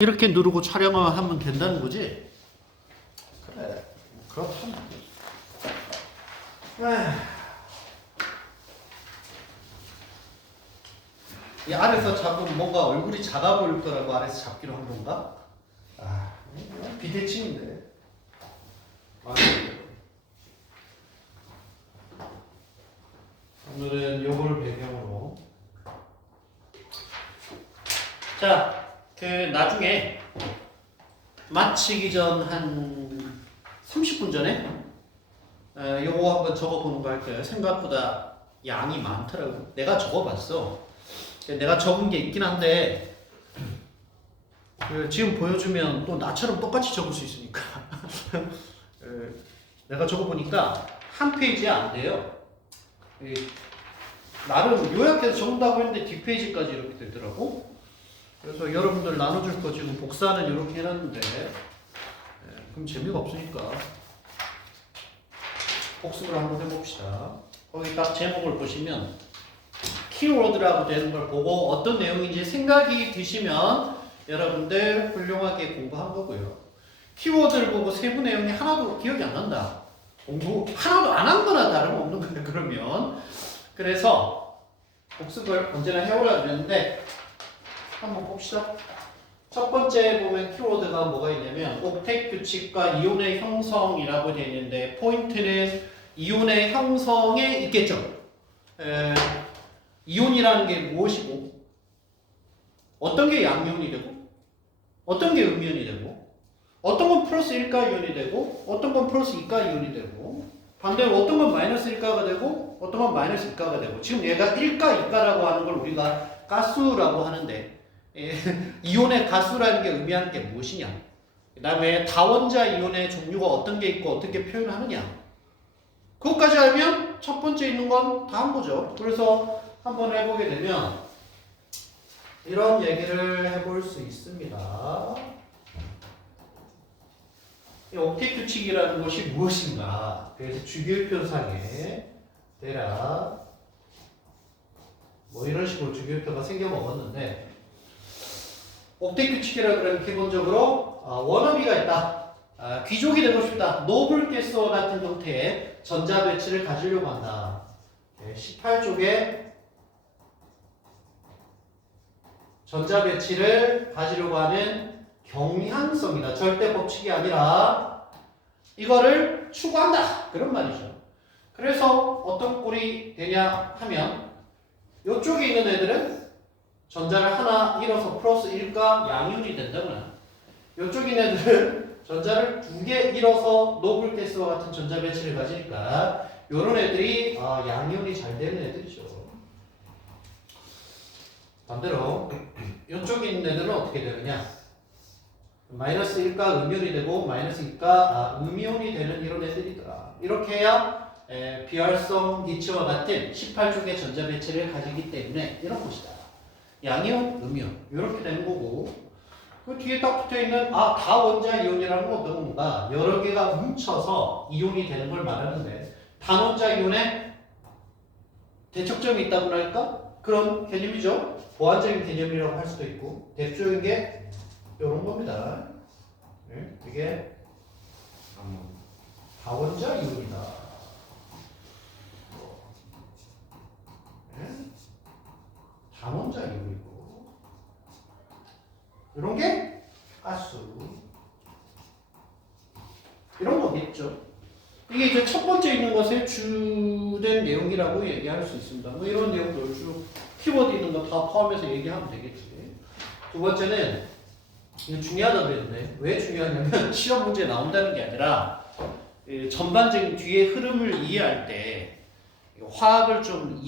이렇게 누르고 촬영을 하면 된다는 거지? 그래, 그렇다면. 이 아래서 잡으면 뭔가 얼굴이 작아 보일 거라고 아래서 잡기로 한 건가? 비대칭인데. 오늘은 요걸 배경으로. 자, 나중에 마치기 전 한 30분 전에 요거 한번 적어보는 거 할게요. 생각보다 양이 많더라고. 내가 적어봤어. 내가 적은 게 있긴 한데 지금 보여주면 또 나처럼 똑같이 적을 수 있으니까 내가 적어보니까 한 페이지에 안 돼요. 나름 요약해서 적는다고 했는데 뒷페이지까지 이렇게 되더라고. 그래서 여러분들 나눠줄 거 지금 복사는 이렇게 해놨는데 그럼 재미가 없으니까 복습을 한번 해봅시다. 거기 딱 제목을 보시면 키워드라고 되는 걸 보고 어떤 내용인지 생각이 드시면 여러분들 훌륭하게 공부한 거고요. 키워드를 보고 세부 내용이 하나도 기억이 안 난다. 공부 하나도 안 한 거나 다름없는 거예요. 그러면 그래서 복습을 언제나 해오라 그랬는데 한번 봅시다. 첫 번째 보면 키워드가 뭐가 있냐면 옥텟 규칙과 이온의 형성이라고 되어 있는데 포인트는 이온의 형성에 있겠죠. 이온이라는 게 무엇이고 어떤 게 양이온이 되고 어떤 게 음이온이 되고 어떤 건 플러스 1가 이온이 되고 어떤 건 플러스 2가 이온이 되고 반대로 어떤 건 마이너스 1가가 되고 어떤 건 마이너스 2가가 되고 지금 얘가 1가 2가라고 하는 걸 우리가 가수라고 하는데 이온의 가수라는 게 의미하는 게 무엇이냐? 그 다음에 다원자 이온의 종류가 어떤 게 있고 어떻게 표현하느냐? 그것까지 알면 첫 번째 있는 건 다 한 거죠. 그래서 한번 해보게 되면 이런 얘기를 해볼 수 있습니다. 이 옥텟 규칙이라는 것이 무엇인가? 그래서 주기율표상에 대략 뭐 이런 식으로 주기율표가 생겨 먹었는데 옥텟 규칙이라 그러면 기본적으로 워너비가 있다. 귀족이 되고 싶다. 노블 게스와 같은 형태의 전자 배치를 가지려고 한다. 18쪽에 전자 배치를 가지려고 하는 경향성이다. 절대 법칙이 아니라 이거를 추구한다. 그런 말이죠. 그래서 어떤 꼴이 되냐 하면 이쪽에 있는 애들은 전자를 하나 잃어서 플러스 1가 양이온이 된다거나 이쪽에 있는 애들은 전자를 두 개 잃어서 노블 가스와 같은 전자 배치를 가지니까 이런 애들이 양이온이 잘 되는 애들이죠. 반대로 이쪽에 있는 애들은 어떻게 되느냐? 마이너스 1가 음이온이 되고 마이너스 2가 음이온이 되는 이런 애들이더라. 이렇게 해야 비활성 니치와 같은 18쪽의 전자 배치를 가지기 때문에 이런 것이다. 양이온, 음이온 이렇게 되는 거고 그 뒤에 딱 붙어있는 다원자 이온이라는 건 어떤 건가? 여러 개가 뭉쳐서 이온이 되는 걸 말하는데 단원자 이온에 대척점이 있다고 할까? 그런 개념이죠. 보완적인 개념이라고 할 수도 있고 대표적인 게 이런 겁니다. 이게 다원자 이온이다. 단원자 이온이고 이런 게 가수 이런 거겠죠. 이게 이제 첫 번째 있는 것의 주된 내용이라고 얘기할 수 있습니다. 뭐 이런 내용들 쭉 키워드 있는 거 다 포함해서 얘기하면 되겠지. 두 번째는 이거 중요하다고 그랬는데 왜 중요하냐면 시험 문제 나온다는 게 아니라 전반적인 뒤의 흐름을 이해할 때 화학을 좀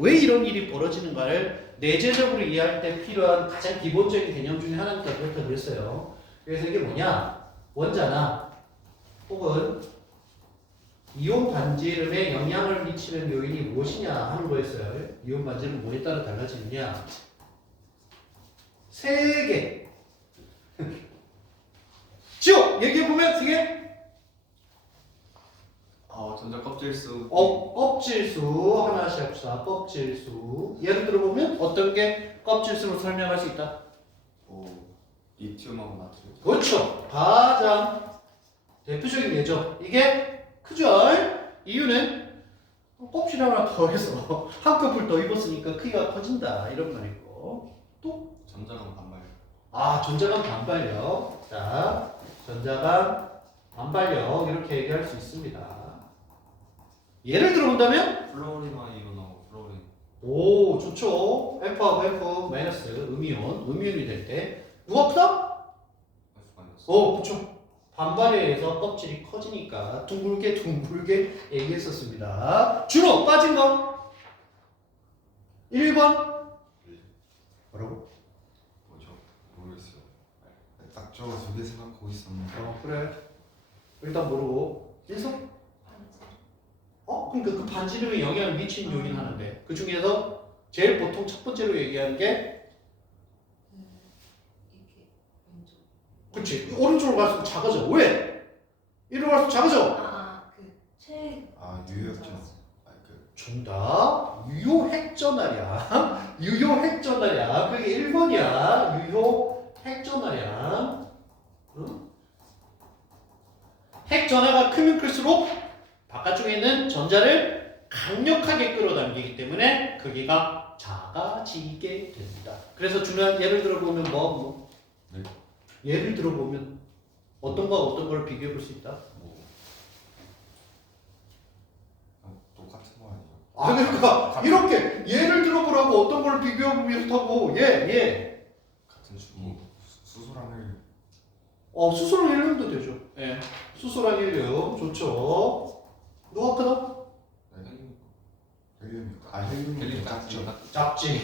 왜 이런 일이 벌어지는가를 내재적으로 이해할 때 필요한 가장 기본적인 개념 중에 하나가 그렇다고 그랬어요. 그래서 이게 뭐냐? 원자나 혹은 이온 반지름에 영향을 미치는 요인이 무엇이냐 하는 거였어요. 이온 반지름은 뭐에 따라 달라지느냐? 세 개. 지호! 얘기해보면 세 개? 전자 껍질수. 껍질수 하나씩 합시다. 껍질수. 예를 들어보면 어떤 게 껍질수로 설명할 수 있다? 리튬하고 나트륨. 그렇죠. 가장 대표적인 예죠. 이게 크죠? 이유는 껍질 하나 더 해서 한꺼풀 더 입었으니까 크기가 커진다 이런 말이고. 또 전자감 반발. 전자감 반발력. 자, 전자감 반발력 이렇게 얘기할 수 있습니다. 예를 들어본다면 플로리나이 일어나고 플로린. 오 좋죠. F하고 F 마이너스 음이온이 될 때 누가 크다? F 마이너스. 그쵸. 반발에 의해서 껍질이 커지니까 둥글게 얘기했었습니다. 주로 빠진 거 1번 뭐라고? 뭐죠? 모르겠어요. 딱 저거 두 개 생각하고 있었는데. 그래. 일단 모르고 1선? 그러니까 그 반지름에 영향을 미치는 요인 하는데 그 중에서 제일 보통 첫 번째로 얘기하는 게 이게 왼쪽. 그치 오른쪽으로 갈수록 작아져. 왜? 이리로 갈수록 작아져. 그 유효였죠. 정답 유효핵전하량 유효핵전하량 그게 1번이야. 유효핵전하량. 응? 핵전하가 크면 클수록 바깥쪽에 있는 전자를 강력하게 끌어당기기 때문에 크기가 작아지게 됩니다. 그래서 중요한 예를 들어보면 네. 예를 들어보면 어떤 거와 어떤 걸 비교해 볼 수 있다? 똑같은 거 아니에요? 그러니까 이렇게 예를 들어보라고 어떤 걸 비교해 보면 좋다고. 같은 주기. 수소랑 수소랑 헬륨도 되죠. 수소랑 헬륨 좋죠. 누가 크다? 헬륨이 작죠. 작지.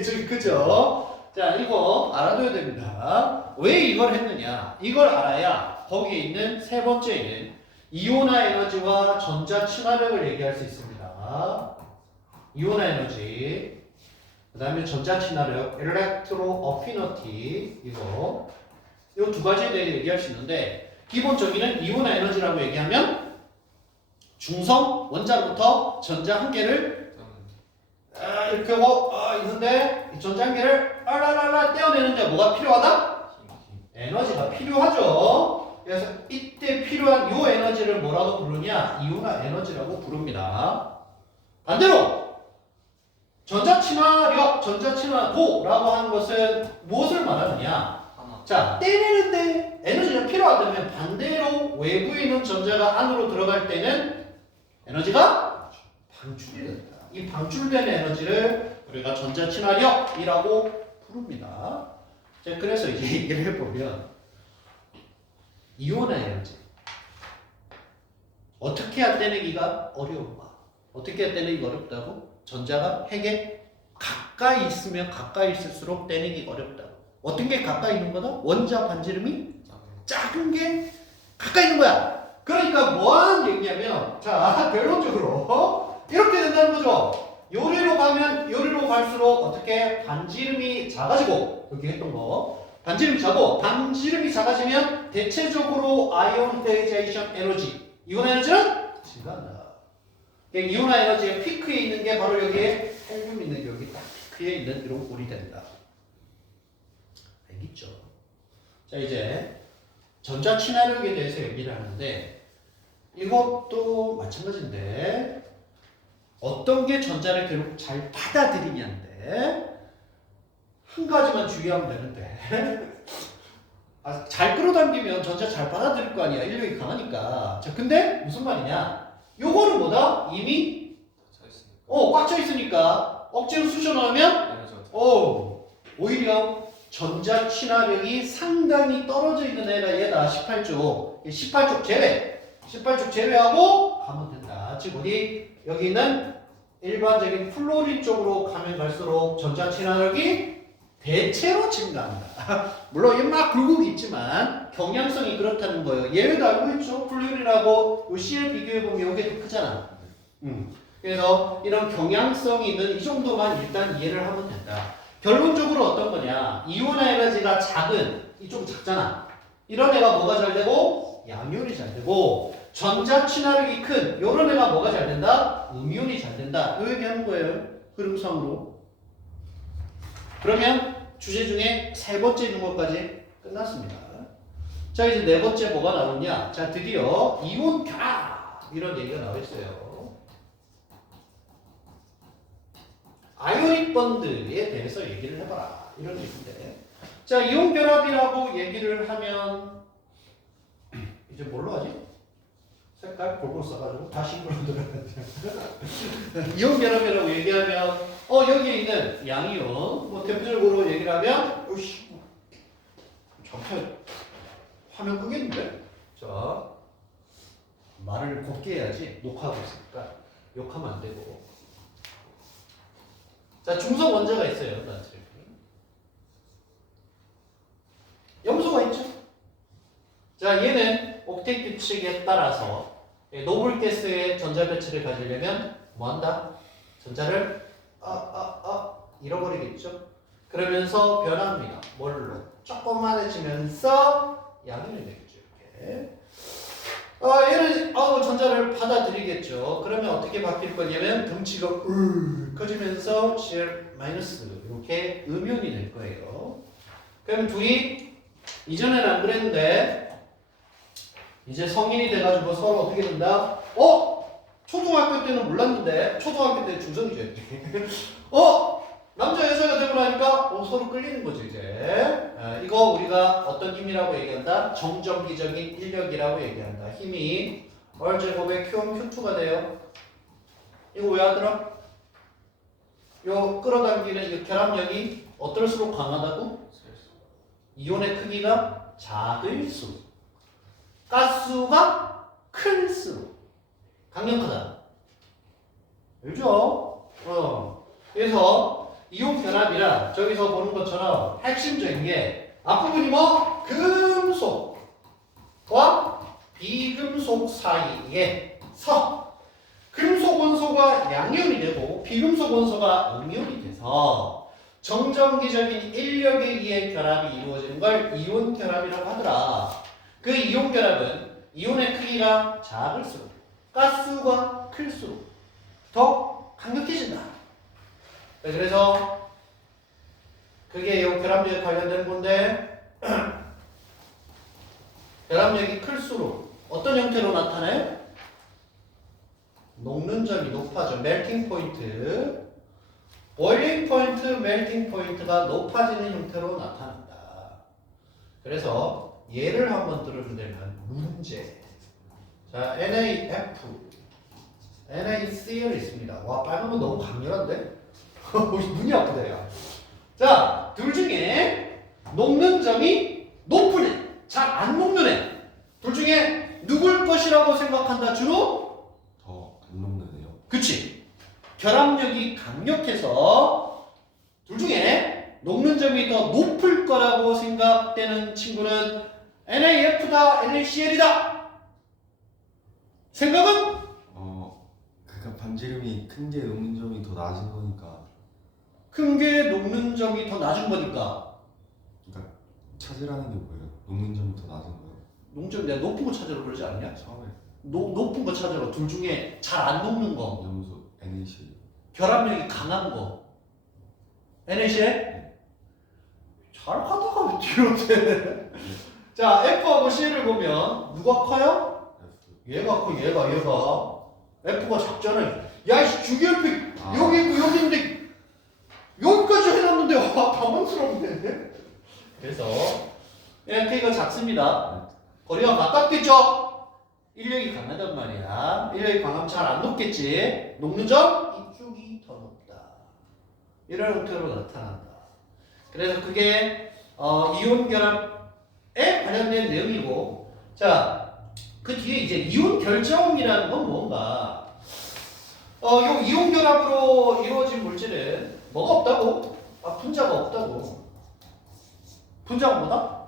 이쪽이 크죠. 자, 이거 알아둬야 됩니다. 왜 이걸 했느냐? 이걸 알아야 거기에 있는 세 번째는 이온화 에너지와 전자 친화력을 얘기할 수 있습니다. 이온화 에너지, 그 다음에 전자 친화력, 일렉트로 어피너티 이거 이 두 가지에 대해 얘기할 수 있는데 기본적인 이온화 에너지라고 얘기하면 중성 원자로부터 전자 한 개를 이렇게 하고 있는데 이 전자 한 개를 알랄랄라 떼어내는데 뭐가 필요하다? 에너지가 필요하죠. 그래서 이때 필요한 이 에너지를 뭐라고 부르냐? 이온화 에너지라고 부릅니다. 반대로 전자 친화력, 전자 친화도라고 하는 것은 무엇을 말하느냐? 자, 떼내는데 에너지가 필요하다면 반대로 외부에 있는 전자가 안으로 들어갈 때는 에너지가 방출이 된다. 이 방출된 에너지를 우리가 전자 친화력이라고 부릅니다. 자, 그래서 이제 얘기를 해보면 이온화 에너지 어떻게 해야 떼내기가 어려운가? 어떻게 해야 떼내기가 어렵다고? 전자가 핵에 가까이 있으면 가까이 있을수록 떼내기가 어렵다. 어떤 게 가까이 있는 거다? 원자 반지름이 작은 게 가까이 있는 거야. 그러니까 뭐하는 얘기냐면 자 결론적으로 이렇게 된다는 거죠. 요리로 가면 요리로 갈수록 어떻게 반지름이 작아지고 여기 했던 거 반지름이 작고 반지름이 작아지면 대체적으로 아이오니제이션 에너지 이온화 에너지는 증가한다. 이온화 에너지의 피크에 있는 게 바로 여기에 헬륨 있는 게 여기 딱 피크에 있는 이런 꼴이 된다. 알겠죠? 자 이제 전자 친화력에 대해서 얘기를 하는데 이것도 마찬가지인데 어떤 게 전자를 결국 잘 받아들이냐인데 한 가지만 주의하면 되는데 잘 끌어당기면 전자 잘 받아들일 거 아니야. 인력이 강하니까. 자 근데 무슨 말이냐? 요거는 뭐다? 이미 꽉 차 있으니까 억지로 쑤셔넣으면 오히려 전자 친화력이 상당히 떨어져 있는 애가 얘다. 18쪽 제외. 18쪽 제외하고 가면 된다. 즉 어디 여기 있는 일반적인 플로린 쪽으로 가면 갈수록 전자 친화력이 대체로 증가한다. 물론 이게 막 굴곡이 있지만 경향성이 그렇다는 거예요. 예외도 알고 있죠. 플로린하고 요 C를 비교해보면 이게 더 크잖아. 그래서 이런 경향성이 있는 이 정도만 일단 이해를 하면 된다. 결론적으로 어떤 거냐? 이온화 에너지가 작은 이쪽 작잖아. 이런 애가 뭐가 잘 되고 양이온이 잘 되고 전자 친화력이 큰 요런 애가 뭐가 잘 된다? 음이온이 잘 된다. 요 얘기하는 거예요. 흐름상으로. 그러면 주제 중에 세 번째 있는 것까지 끝났습니다. 자, 이제 네 번째 뭐가 나오냐? 자, 드디어 이온 결합 이런 얘기가 나와 있어요. 아이오닉 번드에 대해서 얘기를 해봐라 이런 얘기인데, 자, 이온 결합이라고 얘기를 하면 이제 뭘로 하지? 색깔 골고루 써가지고 다시 불러 들어가죠. 이온 결합이라고 얘기하면 여기에 있는 양이온 뭐 대표적으로 얘기를 하면 오씨 잠깐 화면 끄겠는데? 자, 말을 곱게 해야지 녹화하고 있으니까 욕하면 안 되고. 자, 중성 원자가 있어요. 나트륨. 염소가 있죠. 자, 얘는 옥텟 규칙에 따라서 노블 가스의 전자 배치를 가지려면 뭐 한다? 전자를 잃어버리겠죠. 그러면서 변합니다. 뭘로? 조그만해지면서 양면이 되겠죠. 이렇게. 얘는 전자를 받아들이겠죠. 그러면 어떻게 바뀔 거냐면 덩치가 커지면서 CL 마이너스 이렇게 음이온이 될 거예요. 그럼 둘이 이전에는 안 그랬는데 이제 성인이 돼가지고 서로 어떻게 된다? 초등학교 때는 몰랐는데 초등학교 때는 중성이죠. 남자 여자가 되고 나니까 서로 끌리는 거죠 이제. 이거 우리가 어떤 힘이라고 얘기한다? 정전기적인 인력이라고 얘기한다. 힘이 R제곱의 Q1, Q2가 돼요. 이거 왜 하더라? 요 끌어당기는 이 결합력이 어떨수록 강하다고? 이온의 크기가 작을수록, 가스가 클수록 강력하다. 알죠? 그래서 이온 결합이라 저기서 보는 것처럼 핵심적인 게 앞부분이 뭐? 금속과 비금속 사이에서 금속 원소가 양이온이 되고 비금속 원소가 음이온이 돼서 정전기적인 인력에 의해 결합이 이루어지는 걸 이온 결합이라고 하더라. 그 이온 결합은 이온의 크기가 작을수록 가스가 클수록 더 강력해진다. 그래서 그게 이 결합력에 관련된 건데 결합력이 클수록 어떤 형태로 나타나요? 녹는 점이 높아져. 멜팅 포인트, 보일링 포인트, 멜팅 포인트가 높아지는 형태로 나타난다. 그래서 예를 한번 들어준다면 문제. 자, NaF, NaCl 있습니다. 와, 빨간 건 너무 강렬한데? 눈이 아프다, 야. 자, 둘 중에 녹는 점이 높은 애, 잘 안 녹는 애. 둘 중에 누굴 것이라고 생각한다, 주로? 더 안 녹는데요. 그치. 결합력이 강력해서 둘 중에 녹는 점이 더 높을 거라고 생각되는 친구는 NaF다, NaCl이다. 생각은? 그러니까 반지름이 큰 게 녹는 점이 더 낮은 거니까. 큰 게 녹는 점이 더 낮은 거니까. 그러니까 찾으라는 게 뭐예요? 녹는 점이 더 낮은 거예요? 녹는 점 내가 높은 거 찾으러 그러지 않냐? 처음에 높은 거 찾으러. 둘 중에 잘 안 녹는 거, 염소 NaCl. 결합력이 강한 거. NaCl? 잘 하다가 왜 뒤로 돼? 자, F하고 C를 보면 누가 커요? F. 얘가 커, 얘가. F가 작잖아. 야, 이 주기율표 여기 있고 여기 있는데 여기까지 해놨는데 와, 당황스럽네. 그래서 F가 작습니다. 거리가 가깝겠죠? 인력이 강하단 말이야. 인력이 강하면 잘 안 녹겠지. 녹는 점 이쪽이 더 높다. 이런 형태로 나타난다. 그래서 그게 이온 결합에 관련된 내용이고, 자, 그 뒤에 이제 이온 결정이라는 건 뭔가? 요 이온 결합으로 이루어진 물질은 뭐가 없다고? 분자가 없다고. 분자가 뭐다?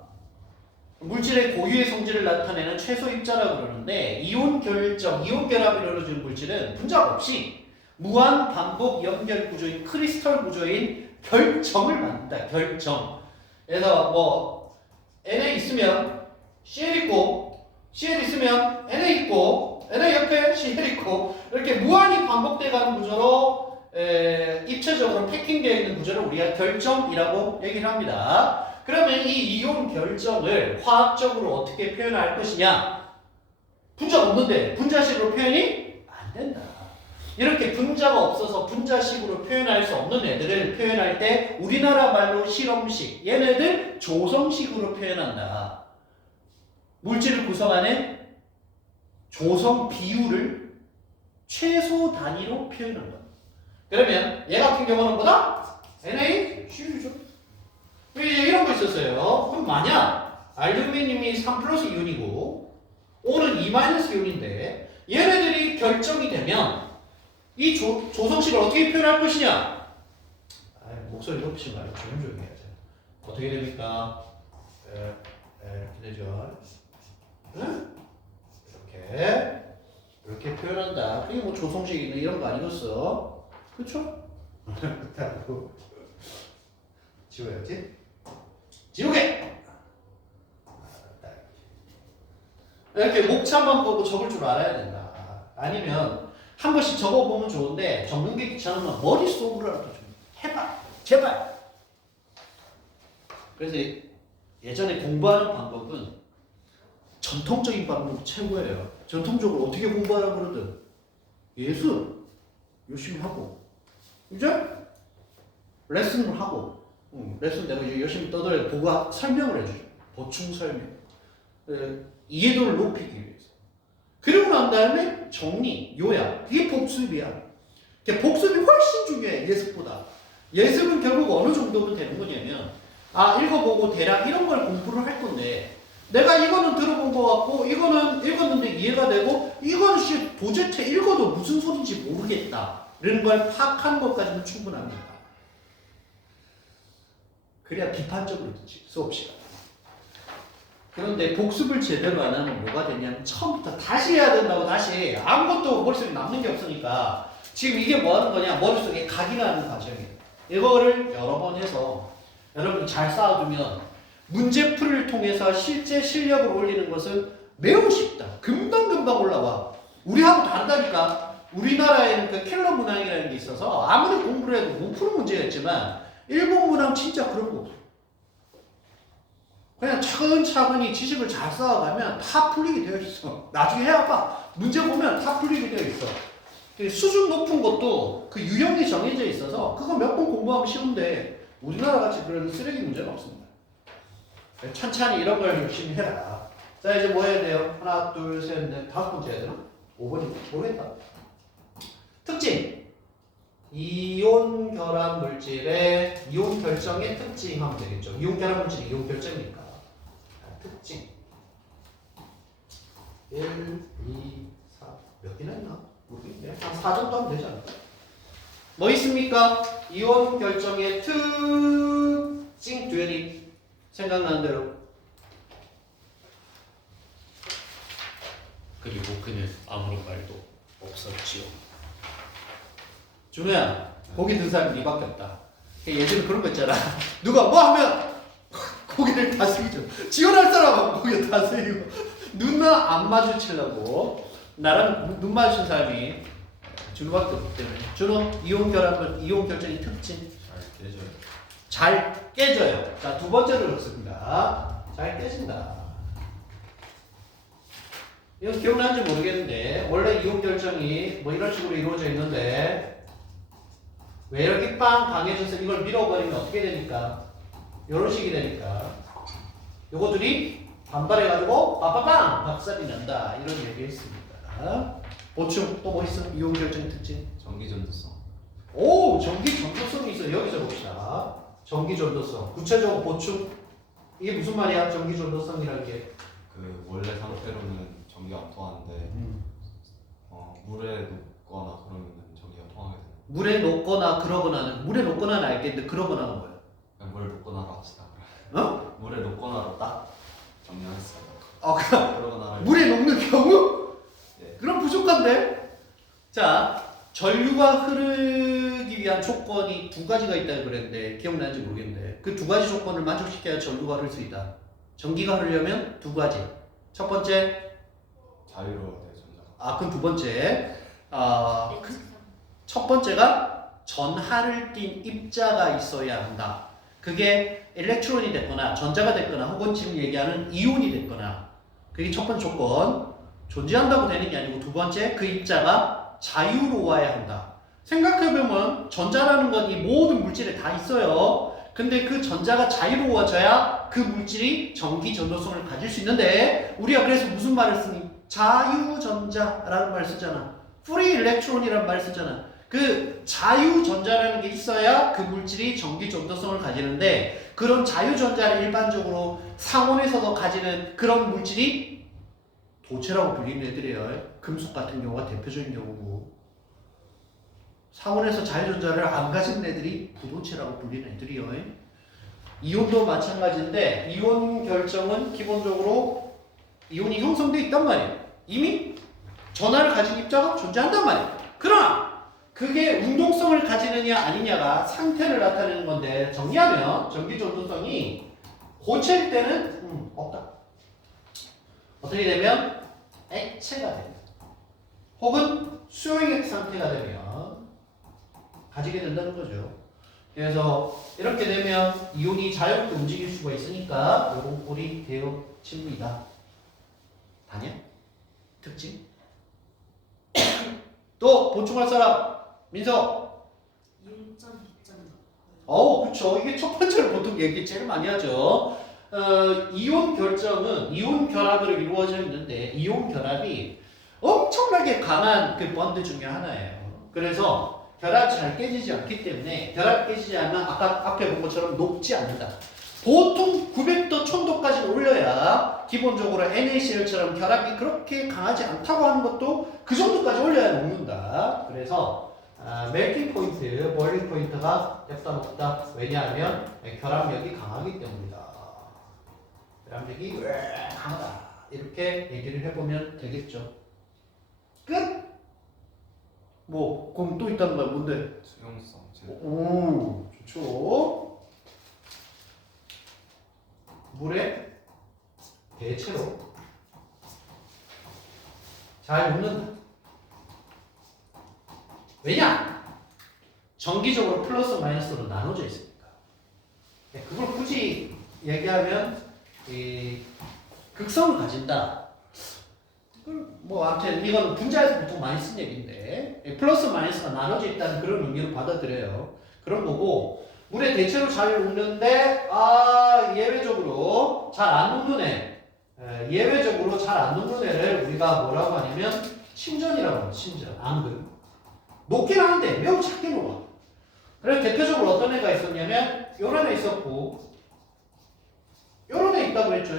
물질의 고유의 성질을 나타내는 최소 입자라고 그러는데, 이온 결정, 이온 결합이 이루어진 물질은 분자가 없이 무한 반복 연결 구조인 크리스탈 구조인 결정을 만든다. 결정. 그래서 뭐 Na 있으면 Cl 있고, Cl 있으면 Na 있고, Na 옆에 Cl 있고, 이렇게 무한히 반복돼가는 구조로 입체적으로 패킹되어 있는 구조를 우리가 결정이라고 얘기를 합니다. 그러면 이 이온 결정을 화학적으로 어떻게 표현할 것이냐? 분자가 없는데 분자식으로 표현이 안 된다. 이렇게 분자가 없어서 분자식으로 표현할 수 없는 애들을 표현할 때 우리나라 말로 실험식, 얘네들 조성식으로 표현한다. 물질을 구성하는 조성 비율을 최소 단위로 표현한 거야. 그러면 얘 같은 경우는 뭐다? NaCu죠. 이제 이런 거 있었어요. 그럼 만약 알루미늄이 3 플러스 이온이고 O는 2 마이너스 이온인데 얘네들이 결정이 되면 이 조성식을 어떻게 표현할 것이냐? 목소리 높이지 말고 조용히 해야죠. 어떻게 됩니까? 이렇게 되죠. 응? 이렇게 표현한다. 그게 뭐 조성식이나 이런 거 아니겠어? 그쵸? 지워야지. 지우개! 이렇게 목차만 보고 적을 줄 알아야 된다. 아니면 한 번씩 적어보면 좋은데 적는 게 귀찮으면 머릿속으로라도 좀 해봐. 제발. 그래서 예전에 공부하는 방법은 전통적인 방법이 최고예요. 전통적으로 어떻게 공부하라고 그러든 예술 열심히 하고 이제 레슨을 하고 레슨 내가 이제 열심히 떠들어 보고 설명을 해주죠. 보충 설명. 이해도를 높이기 위해서. 그러고 난 다음에 정리, 요약. 그게 복습이야. 복습이 훨씬 중요해, 예습보다. 예습은 결국 어느 정도면 되는 거냐면, 읽어보고 대략 이런 걸 공부를 할 건데, 내가 이거는 들어본 것 같고, 이거는 읽었는데 이해가 되고, 이거는 도대체 읽어도 무슨 소리인지 모르겠다. 이런 걸 파악하는 것까지는 충분합니다. 그래야 비판적으로 듣지, 수업 시간. 그런데 복습을 제대로 안 하면 뭐가 되냐면 처음부터 다시 해야 된다고 다시 아무것도 머릿속에 남는 게 없으니까 지금 이게 뭐 하는 거냐 머릿속에 각인하는 과정이에요. 이거를 여러 번 해서 여러분이 잘 쌓아두면 문제풀이를 통해서 실제 실력을 올리는 것은 매우 쉽다. 금방금방 올라와. 우리하고 다르다니까. 우리나라에는 그 킬러 문항이라는 게 있어서 아무리 공부를 해도 못 푸는 문제가 있지만 일본 문항 진짜 그런 거 없어. 그냥 차근차근히 지식을 잘 쌓아가면 다 풀리게 되어 있어. 나중에 해봐. 문제 보면 다 풀리게 되어 있어. 수준 높은 것도 그 유형이 정해져 있어서 그거 몇 번 공부하면 쉬운데 우리나라 같이 그런 쓰레기 문제는 없습니다. 천천히 이런 걸 열심히 해라. 자 이제 뭐 해야 돼요? 하나, 둘, 셋, 넷, 5번째 해야 되나? 5번이 모르겠다. 특징. 이온 결합 물질의 이온 결정의 특징 하면 되겠죠. 이온 결합 물질이 이온 결정이니까. 특징 1, 2, 4 몇 개나 있나? 모르겠네. 한 4 정도 하면 되지 않을까? 뭐 있습니까? 이온 결정의 특징 듀얼이 생각나는 대로. 그리고 그는 아무런 말도 없었지요. 준호야, 고기 든 사람이 니밖에 없다. 예전에 그런 거 있잖아. 누가 뭐 하면 고개를 다스리죠. 지원할 사람은 고개 다스리고 눈나 안 마주치려고 나랑 눈 마주친 사람이 준호밖에 없기 때문에. 준호, 이온 결합은 이온 결정의 특징 잘 깨져요. 잘 깨져요. 자, 두 번째로 넣습니다. 잘 깨진다. 이거 기억나는지 모르겠는데 원래 이온 결정이 뭐 이런 식으로 이루어져 있는데 외력이 빵 강해져서 이걸 밀어버리면 어떻게 되니까? 이런 식이 되니까 요거들이 반발해가지고 빠빠빵 박살이 난다 이런 얘기했습니다. 보충 또 뭐 있어? 이온 결정의 특징. 전기 전도성. 오, 전기 전도성이 있어. 여기서 봅시다. 전기 전도성. 구체적으로 보충. 이게 무슨 말이야? 전기 전도성이라는 게. 그 원래 상태로는 전기가 안 통하는데 물에 녹거나 그러면 전기가 통하게 돼요. 물에 녹거나 그러거나는 물에 녹거나는 알겠는데 그러거나는 뭐야? 그냥 물에 녹거나로 합시다. 어? 물에 녹거나로 딱 정리하겠습니다. 그러거나를 물에 녹는 경우? 네. 그럼 부족한데? 자, 전류가 흐르기 위한 조건이 두 가지가 있다고 그랬는데 기억나는지 모르겠는데 그 두 가지 조건을 만족시켜야 전류가 흐를 수 있다. 전기가 흐르려면 두 가지. 첫 번째, 자유로워야 돼요 전자가. 그럼 두 번째. 첫 번째가 전하를 띤 입자가 있어야 한다. 그게 일렉트론이 됐거나 전자가 됐거나 혹은 지금 얘기하는 이온이 됐거나 그게 첫 번째 조건 존재한다고 되는 게 아니고 두 번째 그 입자가 자유로워야 한다. 생각해보면 전자라는 건 이 모든 물질에 다 있어요. 근데 그 전자가 자유로워져야 그 물질이 전기 전도성을 가질 수 있는데 우리가 그래서 무슨 말을 쓰니? 자유전자라는 말을 쓰잖아. free electron이라는 말을 쓰잖아. 그 자유전자라는 게 있어야 그 물질이 전기 전도성을 가지는데 그런 자유전자를 일반적으로 상온에서도 가지는 그런 물질이 도체라고 불리는 애들이에요. 금속 같은 경우가 대표적인 경우고 상온에서 자유전자를 안 가지는 애들이 부도체라고 불리는 애들이에요. 이온도 마찬가지인데 이온 결정은 기본적으로 이온이 형성되어 있단 말이에요. 이미 전하를 가진 입자가 존재한단 말이에요. 그러나 그게 운동성을 가지느냐 아니냐가 상태를 나타내는 건데 정리하면 전기 전도성이 고체일 때는 없다. 어떻게 되면 액체가 됩니다. 혹은 수용액 상태가 되면 가지게 된다는 거죠. 그래서 이렇게 되면 이온이 자유롭게 움직일 수가 있으니까 이런 꼴이 되어집니다. 아니야? 특징? 또 보충할 사람 민서. 이온점, 비점 그쵸. 이게 첫 번째로 보통 얘기 제일 많이 하죠. 이온 결정은 이온 결합으로 이루어져 있는데 이온 결합이 엄청나게 강한 그 본드 중에 하나예요. 그래서 결합이 잘 깨지지 않기 때문에 결합이 깨지지 않으면 아까 앞에 본 것처럼 녹지 않는다. 보통 900도, 1000도까지 올려야 기본적으로 NaCl처럼 결합이 그렇게 강하지 않다고 하는 것도 그 정도까지 올려야 녹는다. 그래서 멜팅 포인트, 보일링 포인트가 냅다 높다. 왜냐하면 결합력이 강하기 때문이다. 결합력이 왜 강하다. 이렇게 얘기를 해보면 되겠죠. 끝! 뭐, 그럼 또 있다는 거야. 뭔데? 수용성. 오, 좋죠. 물에 대체로 잘 녹는다. 왜냐? 정기적으로 플러스 마이너스로 나눠져 있으니까. 그걸 굳이 얘기하면 극성을 가진다. 뭐 아무튼 이건 분자에서 보통 많이 쓴 얘기인데 플러스 마이너스가 나눠져 있다는 그런 의미로 받아들여요. 그런 거고 물에 대체로 잘 녹는데 예외적으로 잘 안 녹는 애 예외적으로 잘 안 녹는 애를 우리가 뭐라고 하냐면 침전이라고 해요. 침전, 앙금. 녹긴 하는데 매우 작게 녹아. 그래서 대표적으로 어떤 애가 있었냐면 요런 애 있었고 요런 애 있다고 했죠.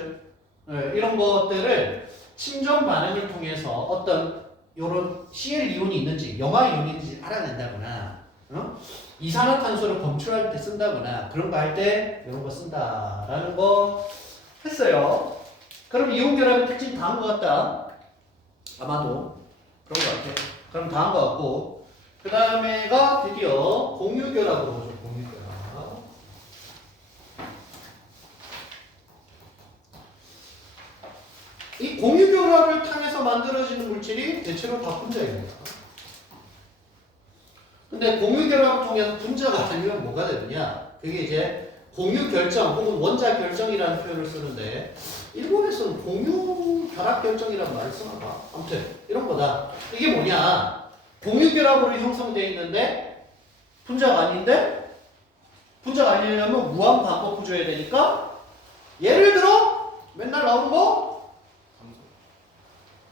이런 것들을 침전 반응을 통해서 어떤 요런 Cl 이온이 있는지 염화 이온이 있는지 알아낸다거나 이산화탄소를 검출할 때 쓴다거나 그런 거 할 때 이런 거 쓴다라는 거 했어요. 그럼 이온 결합의 특징 다 한 것 같다. 아마도 그런 것 같아. 그럼 다 한 것 같고 그 다음에가 드디어 공유 결합으로 오죠. 공유 결합. 이 공유 결합을 통해서 만들어지는 물질이 대체로 다 분자입니다. 근데 공유 결합을 통해서 분자가 되면 뭐가 되느냐? 그게 이제 공유 결정 혹은 원자 결정이라는 표현을 쓰는데 일본에서는 공유 결합 결정이라는 말을 쓰나 봐. 아무튼 이런 거다. 이게 뭐냐? 공유 결합으로 형성되어 있는데 분자가 아닌데 분자가 아니려면 무한 반복 구조해야 되니까 예를 들어 맨날 나오는 거 탄소.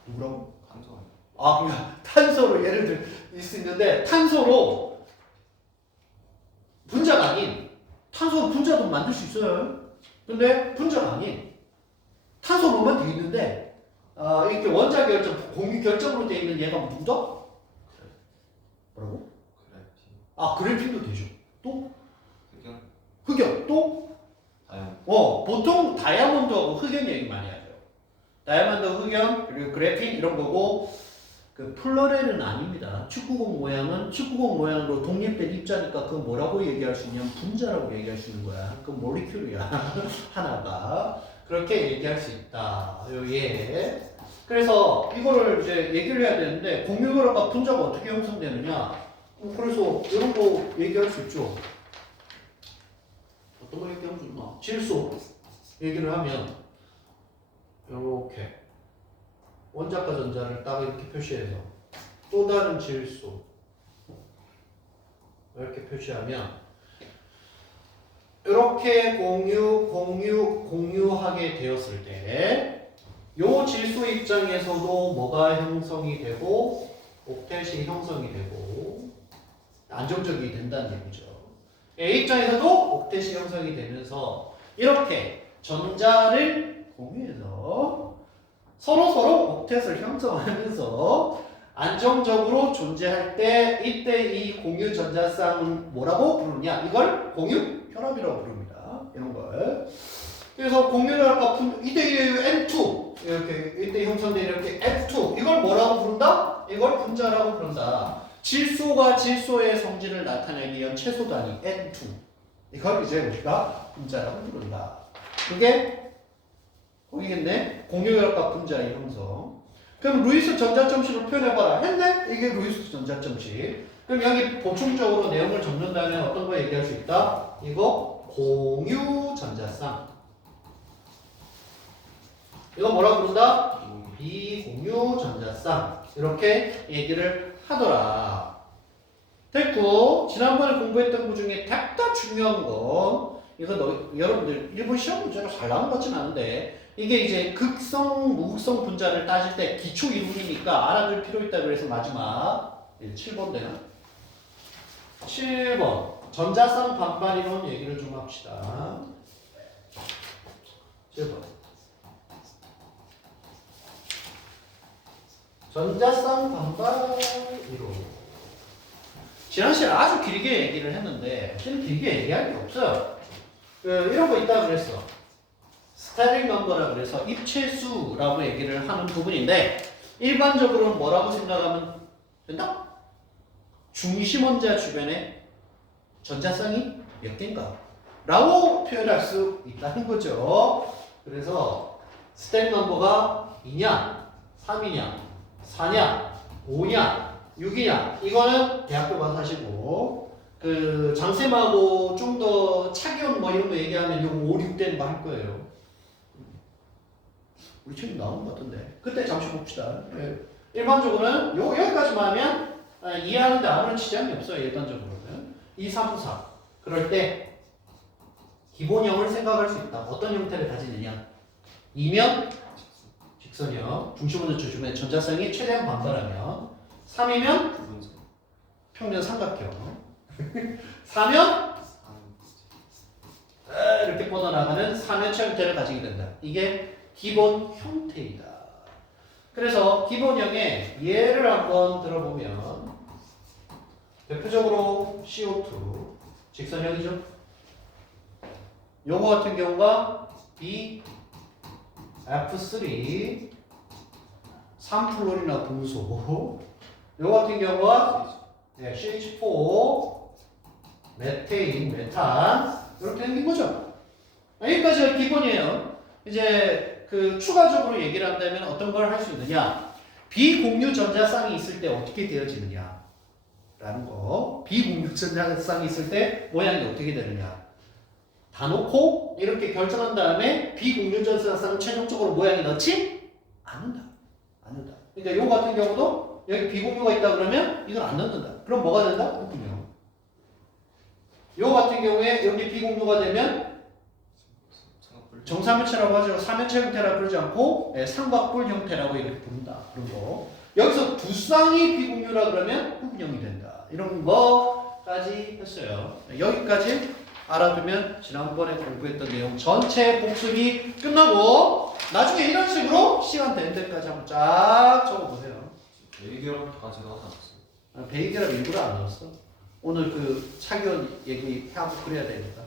누구라고? 탄소 아니야? 그냥 탄소로 예를 들 수 있는데 탄소로 분자가 아닌 탄소로 분자도 만들 수 있어요. 근데 분자가 아닌 탄소로만 되어 있는데 이렇게 원자 결정, 공유 결정으로 되어 있는 얘가 누구다? 뭐라고? 그래핀. 그래핀도 되죠. 또? 흑연. 흑연. 또? 다이아몬드. 보통 다이아몬드하고 흑연 얘기 많이 하죠. 다이아몬드, 흑연, 그리고 그래핀 이런 거고 그 플러렐은 아닙니다. 축구공 모양은 축구공 모양으로 독립된 입자니까 그건 뭐라고 얘기할 수 있냐면 분자라고 얘기할 수 있는 거야. 그건 모리큘이야. 하나가. 그렇게 얘기할 수 있다. 예. 그래서 이거를 이제 얘기를 해야 되는데 공유결합과 분자가 어떻게 형성되느냐. 그래서 이런 거 얘기할 수 있죠. 어떤 거 얘기하면 좋나? 질소 얘기를 하면 이렇게 원자과 전자를 딱 이렇게 표시해서 또 다른 질소 이렇게 표시하면 이렇게 공유하게 되었을 때 요 질소 입장에서도 뭐가 형성이 되고 옥텟이 형성이 되고 안정적이 된다는 얘기죠. A 입장에서도 옥텟이 형성이 되면서 이렇게 전자를 공유해서 서로 옥텟을 형성하면서 안정적으로 존재할 때 이때 이 공유 전자쌍은 뭐라고 부르냐? 이걸 공유 혈압이라고 부릅니다. 이런 걸. 그래서 공유 혈압과 이때 N2 이렇게 이때 형성된 이렇게 F2 이걸 뭐라고 부른다? 이걸 분자라고 부른다. 질소가 질소의 성질을 나타내기 위한 최소 단위 N2 이걸 이제 우리가 분자라고 부른다. 그게 거기겠네. 공유혈과 분자의 형성. 그럼 루이스 전자점식으로 표현해봐라. 했네? 이게 루이스 전자점식. 그럼 여기 보충적으로 내용을 적는다면 어떤 거 얘기할 수 있다? 이거 공유 전자쌍. 이거 뭐라고 부른다? 비공유 전자쌍. 이렇게 얘기를 하더라. 됐고, 지난번에 공부했던 것 중에 딱 중요한 건 이거 여러분들 일본 시험 문제로 잘 나온 것 같진 않은데 이게 이제 극성, 무극성 분자를 따질 때 기초 이론이니까 알아둘 필요 있다 그래서 마지막 7번 되나? 7번 전자쌍 반발 이론 얘기를 좀 합시다. 7번 전자쌍 반발 이론. 지난 시간에 아주 길게 얘기를 했는데 지금 길게 얘기할 게 없어요. 이런 거 있다 그랬어. 스테릭 넘버라 그래서 입체수라고 얘기를 하는 부분인데 일반적으로는 뭐라고 생각하면 된다? 중심 원자 주변에 전자쌍이 몇 개인가? 라고 표현할 수 있다는 거죠. 그래서 스테릭 넘버가 2냐, 3이냐, 4냐, 5냐, 6이냐 이거는 대학교 가서 하시고 그 장쌤하고 좀 더 차기원 뭐 이런 거 얘기하면 요 5, 6대는 뭐 할 거예요. 우리 책임 나오는 것 같은데 그때 잠시 봅시다. 일반적으로는 여기까지만 하면 이해하는데 아무런 지장이 없어요. 일반적으로는 2, 3, 4 그럴 때 기본형을 생각할 수 있다. 어떤 형태를 가지느냐? 2면 직선형 중심원자 주변에 전자쌍이 최대한 반발하면 3이면 평면 삼각형 4면 이렇게 뻗어나가는 3면체 형태를 가지게 된다. 이게 기본 형태이다. 그래서 기본형의 예를 한번 들어보면 대표적으로 CO2 직선형이죠. 요거 같은 경우가 B F3 3플로리나 금속 요거 같은 경우가 CH4 메테인, 메탄 이렇게 생긴 거죠. 여기까지가 기본이에요. 이제 그 추가적으로 얘기를 한다면 어떤 걸 할 수 있느냐? 비공유 전자쌍이 있을 때 어떻게 되어지느냐? 라는 거. 비공유 전자쌍이 있을 때 모양이 어떻게 되느냐? 다 놓고 이렇게 결정한 다음에 비공유 전자쌍은 최종적으로 모양이 넣지 않는다. 그러니까 요거 같은 경우도 여기 비공유가 있다 그러면 이건 안 넣는다. 그럼 뭐가 된다? 공유. 요 같은 경우에 여기 비공유가 되면 정삼면체라고 하죠. 삼면체 형태라고 그러지 않고 삼각뿔 형태라고 이렇게 부른다. 그런 거. 여기서 두 쌍이 비공유라 그러면 흡인형이 된다. 이런 거까지 했어요. 여기까지 알아두면 지난번에 공부했던 내용 전체 복습이 끝나고 나중에 이런 식으로 시간 되는 데까지 한번 쫙 적어보세요. 베이결합까지도 하지 않았어요. 베이결합 일부러 안 넣었어. 오늘 그 차기원 얘기하고 그래야 되니까.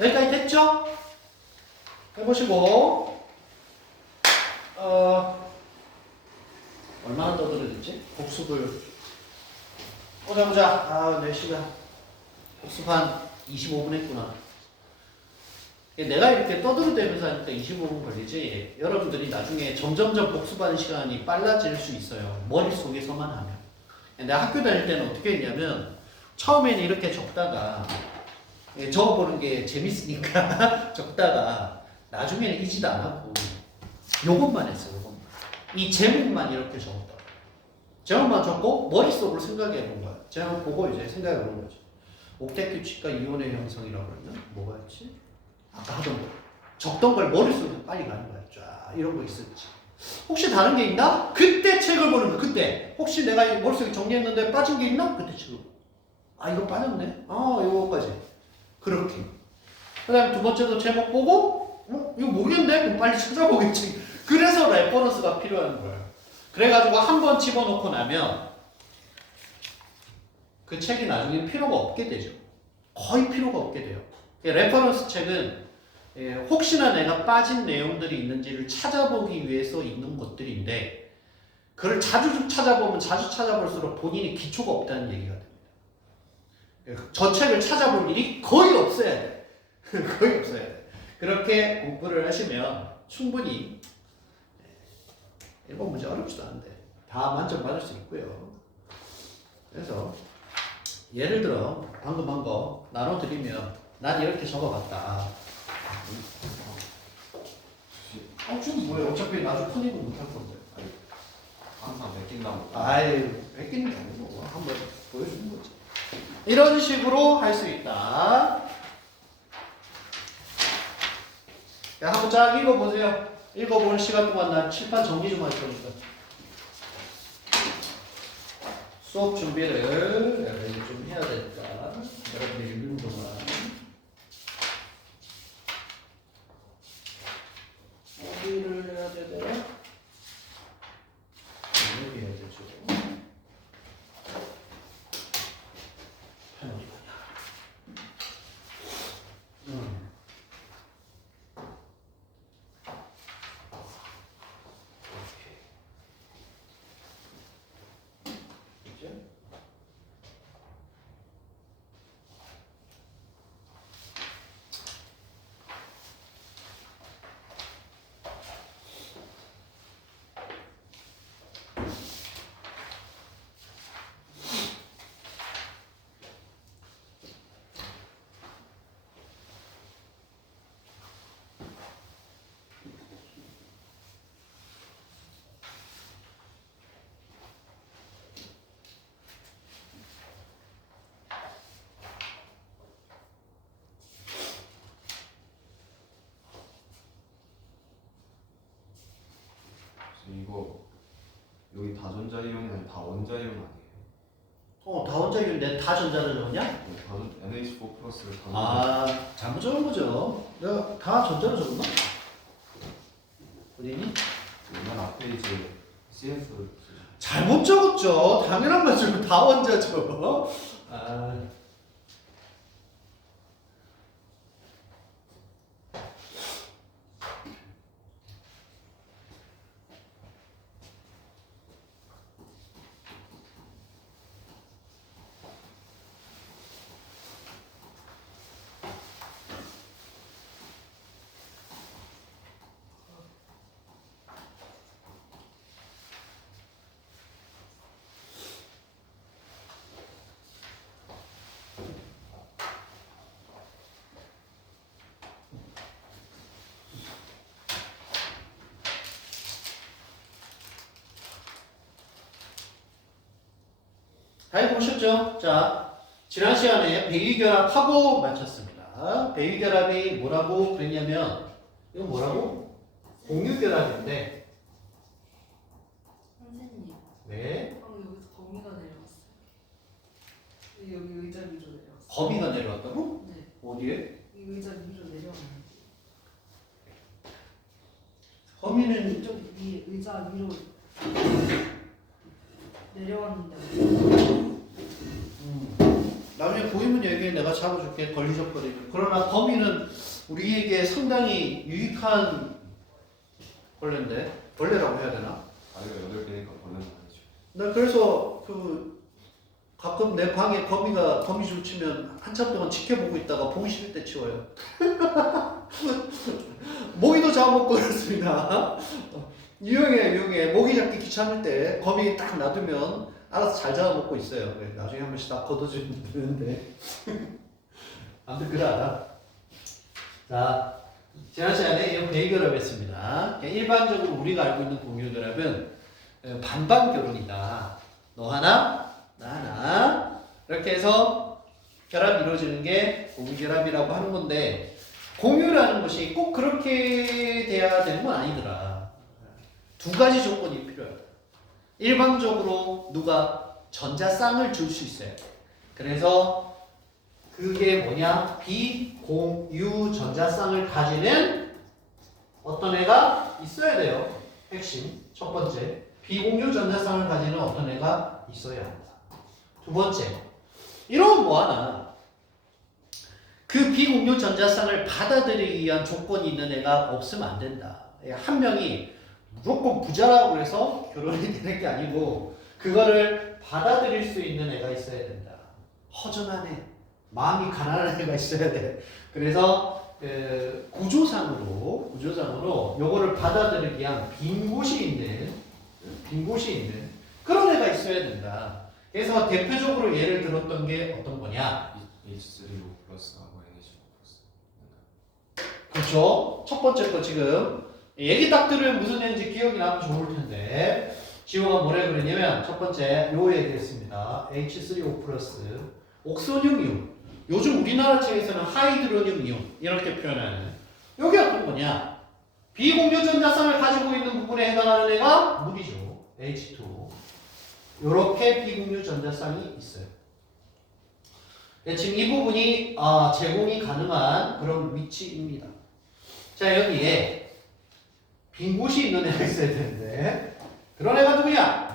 여기까지 됐죠? 해보시고 얼마나 떠들어야 됐지? 복습을 보자. 4시간 복습 한 25분 했구나. 내가 이렇게 떠들어대면서 하니까 25분 걸리지 여러분들이 나중에 점점점 복습하는 시간이 빨라질 수 있어요. 머릿속에서만 하면. 내가 학교 다닐 때는 어떻게 했냐면 처음에는 이렇게 적다가 예, 적어보는 게 재밌으니까 적다가 나중에는 이지도 안 하고 요것만 했어요. 요것만. 이 제목만 이렇게 적었다. 제목만 적고 머릿속으로 생각해 본 거야. 제목 보고 이제 생각해 보는 거지. 옥텟 규칙과 이온의 형성이라고 그러면 뭐가 있지? 아까 하던 거. 적던 걸 머릿속에 빨리 가는 거야. 쫙 이런 거 있었지. 혹시 다른 게 있나? 그때 책을 보는 거. 그때 혹시 내가 머릿속에 정리했는데 빠진 게 있나? 그때 책을 보. 아 이거 빠졌네. 아 이거까지. 그렇게. 그다음에 두 번째도 제목 보고 이거 모르겠는데? 그럼 빨리 찾아보겠지. 그래서 레퍼런스가 필요한 거예요. 그래가지고 한 번 집어넣고 나면 그 책이 나중에 필요가 없게 되죠. 거의 필요가 없게 돼요. 레퍼런스 책은 혹시나 내가 빠진 내용들이 있는지를 찾아보기 위해서 있는 것들인데 그걸 자주 찾아보면 자주 찾아볼수록 본인이 기초가 없다는 얘기가 됩니다. 저 책을 찾아볼 일이 거의 없어야 돼. 거의 없어야 돼. 그렇게 공부를 하시면 충분히 일본 문제 어렵지도 않은데 다 만점 받을 수 있고요. 그래서 예를 들어 방금 한 거 나눠드리면 난 이렇게 적어봤다. 지금 뭐예요? 어차피 나중에 큰 일은 못할 건데. 항상 맡긴다고. 아유, 뺏기는 게 아니고 한번 보여주는 거지. 이런 식으로 할 수 있다. 자, 한번 쫙 읽어보세요. 읽어보는 시간 동안 난 칠판 정리 좀 할 거니까. 수업 준비를 내가 좀 해야 되니까. 여러분들이 읽는 동안. 어디를 해야 되나요? 여기 해야 되죠. 패널이 뭐냐? 이렇게. 그죠? 이거 여기 다전자이온은 다 원자이온 아니에요? 다 원자이온인데 다 전자를 넣었냐? 네, NH4 플러스를 다 아, 잘못 적은 거죠. 내가 다 전자로 적었나? 본인이? 맨 앞에 이제 CS 잘못 적었죠. 당연한 거죠. 다 원자죠. 아. 다 해보셨죠? 자, 지난 시간에 배위결합하고 마쳤습니다. 배위결합이 뭐라고 그랬냐면, 이거 뭐라고? 공유결합인데, 선생님, 네. 여기서 거미가 내려왔어요. 여기 의자 위로 내려왔어요. 거미가 내려왔다고? 네, 어디에? 이 의자 위로 내려왔는데. 거미는 이쪽 위 의자 위로 내려왔는데. 나중에 보이면 얘기해. 내가 잡아줄게. 걸리적거리면. 그러나 거미는 우리에게 상당히 유익한 벌레인데, 벌레라고 해야 되나? 다리가 8개니까 벌레는 아니죠. 나 그래서 가끔 내 방에 거미줄 치면 한참 동안 지켜보고 있다가 보기 싫을 때 치워요. 모기도 잡아먹고 그렇습니다. 유용해. 모기 잡기 귀찮을 때 거미 딱 놔두면 알아서 잘 잡아먹고 있어요. 나중에 한 번씩 다 걷어주면 되는데. 아무튼 그러하다. 자, 지난 시간에 이 배결합 했습니다. 일반적으로 우리가 알고 있는 공유결합은 반반 결혼이다. 너 하나, 나 하나. 이렇게 해서 결합이 이루어지는 게 공유결합이라고 하는 건데, 공유라는 것이 꼭 그렇게 돼야 되는 건 아니더라. 두 가지 조건이 필요하다. 일방적으로 누가 전자쌍을 줄 수 있어야 돼. 그래서 그게 뭐냐? 비공유 전자쌍을 가지는 어떤 애가 있어야 돼요. 핵심 첫 번째, 비공유 전자쌍을 가지는 어떤 애가 있어야 한다. 두 번째, 이러면 뭐하나? 그 비공유 전자쌍을 받아들이기 위한 조건이 있는 애가 없으면 안 된다. 한 명이 무조건 부자라고 해서 결혼이 되는 게 아니고 그거를 받아들일 수 있는 애가 있어야 된다. 허전한 애, 마음이 가난한 애가 있어야 돼. 그래서 구조상으로 요거를 받아들이기 위한 빈 곳이 있는 그런 애가 있어야 된다. 그래서 대표적으로 예를 들었던 게 어떤 거냐? H3O 플러스하고 NH5 플러스. 그렇죠. 첫 번째 거 지금 얘기 딱 들으면 무슨 얘기인지 기억이 나면 좋을 텐데 지호가 뭐래 그랬냐면 첫 번째 요 얘기했습니다. H3O 플러스 옥소늄이온. 요즘 우리나라 책에서는 하이드로늄 이온 이렇게 표현하는 여기 어떤 거냐? 비공유 전자쌍을 가지고 있는 부분에 해당하는 애가 물이죠. H2O. 요렇게 비공유 전자쌍이 있어요. 지금 이 부분이 제공이 가능한 그런 위치입니다. 자, 여기에 빈 곳이 있는 애가 있어야 되는데 그런 애가 누구냐?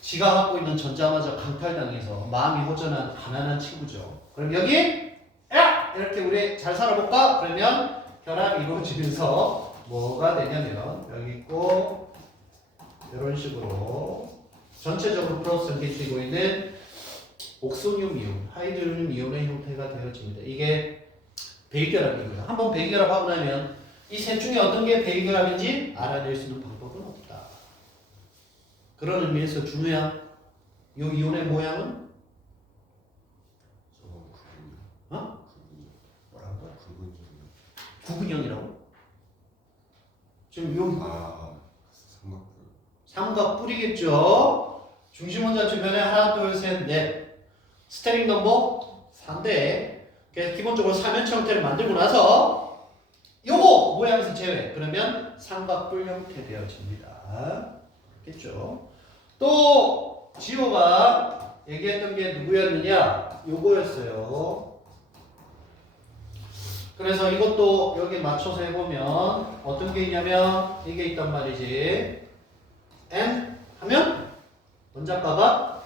지가 갖고 있는 전자마저 강탈당해서 마음이 허전한 가난한 친구죠. 그럼 여기 이렇게 우리 잘 살아볼까? 그러면 결합이 이루어지면서 뭐가 되냐면 여기 있고 이런 식으로 전체적으로 플러스 연결되고 있는 옥소늄 이온, 하이드로늄 이온의 형태가 되어집니다. 이게 배기결합이고요. 한번 배기결합하고 나면 이 셋 중에 어떤 게 배기결합인지 알아낼 수 있는 방법은 없다. 그런 의미에서 준우야, 이 이온의 모양은? 저거 구분이요. 어? 뭐라고? 구분이요. 구근형이라고? 지금 요 삼각뿔. 삼각뿔이겠죠? 중심원자 주변에 하나, 둘, 셋, 넷. 스테링 넘버 4인데 그래서 기본적으로 삼연체 형태를 만들고 나서 요거 모양에서 제외. 그러면 삼각뿔 형태 되어집니다. 알겠죠? 또 지호가 얘기했던 게 누구였느냐? 요거였어요. 그래서 이것도 여기 맞춰서 해보면 어떤 게 있냐면 이게 있단 말이지. N 하면 원자가가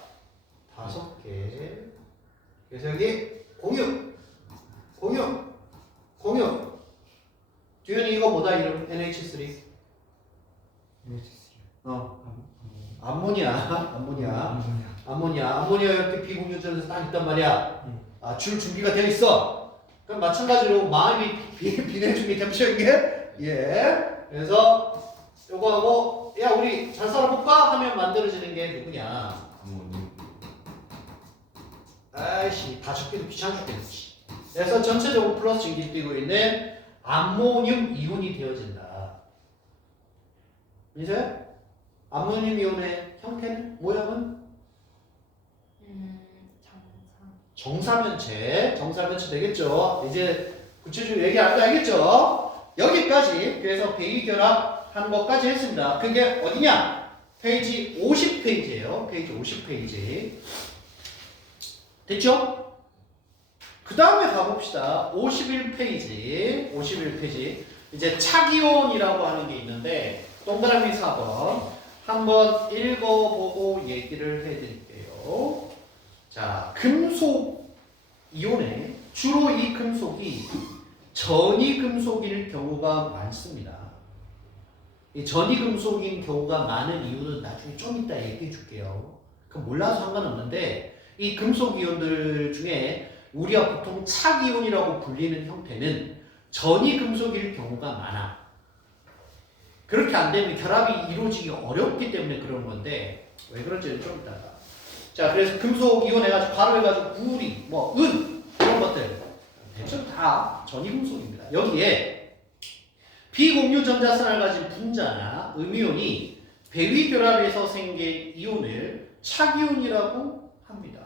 5개. 그래서 여기 공유. 듀현이 이거 뭐다 이름? NH3. 암모니아 이렇게 비공유전에서 딱 있단 말이야. 줄 준비가 되어 있어. 그럼 마찬가지로 마음이 비내중이 댐셔인 게 예. 그래서 요거 하고 야 우리 잘 살아볼까 하면 만들어지는 게 누구냐? 아모늄. 아이씨 다 적기도 귀찮아 죽겠지. 그래서 전체적으로 플러스 증기되고 있는 암모늄 이온이 되어진다. 이제 암모늄 이온의 형태는 모양은 정사면체 되겠죠. 이제 구체적으로 얘기 안 알겠죠? 여기까지 그래서 배기결합 하는 것까지 했습니다. 그게 어디냐? 페이지 50페이지예요. 페이지 50페이지. 됐죠? 그 다음에 가봅시다. 51페이지. 이제 착이온이라고 하는 게 있는데 동그라미 4번 한번 읽어보고 얘기를 해드릴게요. 자, 금속 이온에 주로 이 금속이 전이금속일 경우가 많습니다. 이 전이금속인 경우가 많은 이유는 나중에 좀 이따 얘기해 줄게요. 그럼 몰라도 상관없는데 이 금속 이온들 중에 우리가 보통 착이온이라고 불리는 형태는 전이금속일 경우가 많아. 그렇게 안 되면 결합이 이루어지기 어렵기 때문에 그런 건데 왜 그런지는 좀 이따가. 자, 그래서 금속 이온해가지고 가루해가지고 구리, 뭐 은 이런 것들 대체로 다 전이금속입니다. 여기에 비공유 전자쌍을 가진 분자나 음이온이 배위 결합에서 생긴 이온을 착이온이라고 합니다.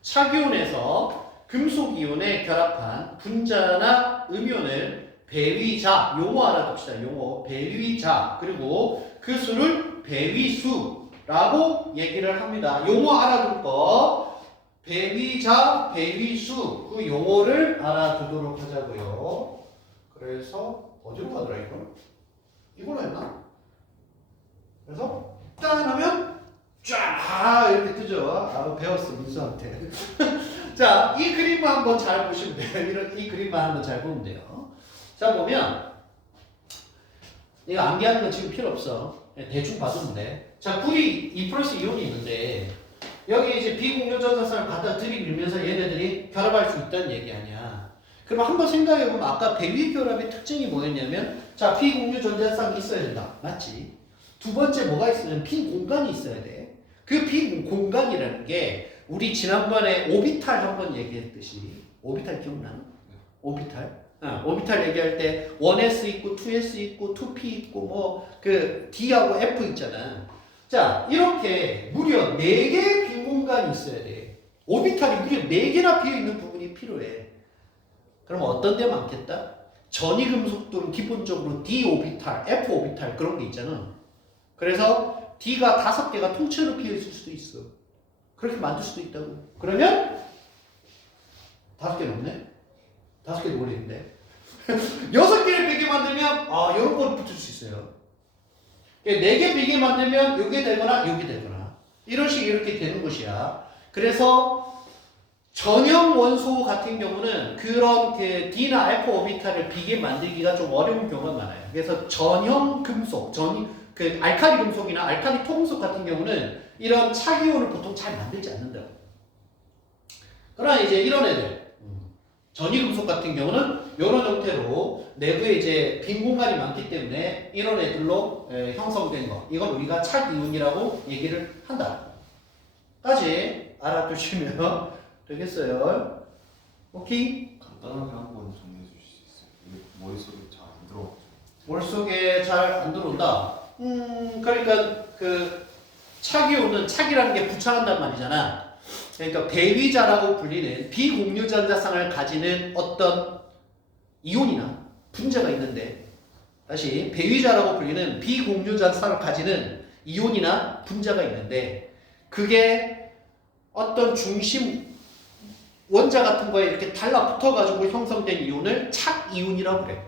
착이온에서 금속 이온에 결합한 분자나 음이온을 배위자, 용어 알아둡시다. 용어 배위자, 그리고 그 수를 배위수라고 얘기를 합니다. 용어 알아둘 거 배위자, 배위수 그 용어를 알아두도록 하자고요. 그래서 어디로 가더라 이거? 이걸로 했나? 그래서 짠 하면 쫙 이렇게 뜨죠. 아, 배웠어 민수한테. 자, 이 그림만 한번 잘 보시면 돼요. 이 그림만 한번 잘 보면 돼요. 자, 보면 이거 암기하는 건 지금 필요 없어. 대충 봐두면 돼. 자, 구리 2+ 이온이 있는데 여기 이제 비공유 전자쌍을 갖다 들이밀면서 얘네들이 결합할 수 있다는 얘기 아니야. 그럼 한번 생각해보면 아까 배위 결합의 특징이 뭐였냐면 자, 비공유 전자쌍이 있어야 된다. 맞지? 두 번째 뭐가 있으면 빈 공간이 있어야 돼. 그 빈 공간이라는 게 우리 지난번에 오비탈 한번 얘기했듯이 오비탈 기억나나? 오비탈? 오비탈 얘기할 때 1s 있고 2s 있고 2p 있고 뭐 그 d하고 f 있잖아. 자, 이렇게 무려 4개의 빈 공간이 있어야 돼. 오비탈이 무려 4개나 비어있는 부분이 필요해. 그럼 어떤 데 많겠다? 전이금속들은 기본적으로 d 오비탈, f 오비탈 그런 게 있잖아. 그래서 D가 5개가 통째로 비어있을 수도 있어. 그렇게 만들 수도 있다고. 그러면 5개 넘네? 5개 모르겠는데 6개를 비게 만들면 이런 걸 붙일 수 있어요. 4개 비게 만들면 요게 되거나 요게 되거나 이런 식이 이렇게 되는 것이야. 그래서 전형 원소 같은 경우는 그런 그 D나 F 오비탈을 비게 만들기가 좀 어려운 경우가 많아요. 그래서 전형 금속, 그 알칼리 금속이나 알칼리 토금속 같은 경우는 이런 착이온을 보통 잘 만들지 않는다고. 그러나 이제 이런 애들, 전이금속 같은 경우는 이런 형태로 내부에 이제 빈 공간이 많기 때문에 이런 애들로 형성된 거, 이걸 우리가 착이온이라고 얘기를 한다. 까지 알아두시면 되겠어요. 오케이? 간단하게 한번 정리해 주실 수 있어요? 이게 머릿속에 잘 안 들어가죠. 머릿속에 잘 안 들어온다. 그러니까 그 착이온은 착이라는 게 부착한단 말이잖아. 그러니까 배위자라고 불리는 비공유 전자쌍을 가지는 어떤 이온이나 분자가 있는데, 다시 배위자라고 불리는 비공유 전자쌍을 가지는 이온이나 분자가 있는데, 그게 어떤 중심 원자 같은 거에 이렇게 달라붙어 가지고 형성된 이온을 착이온이라고 그래.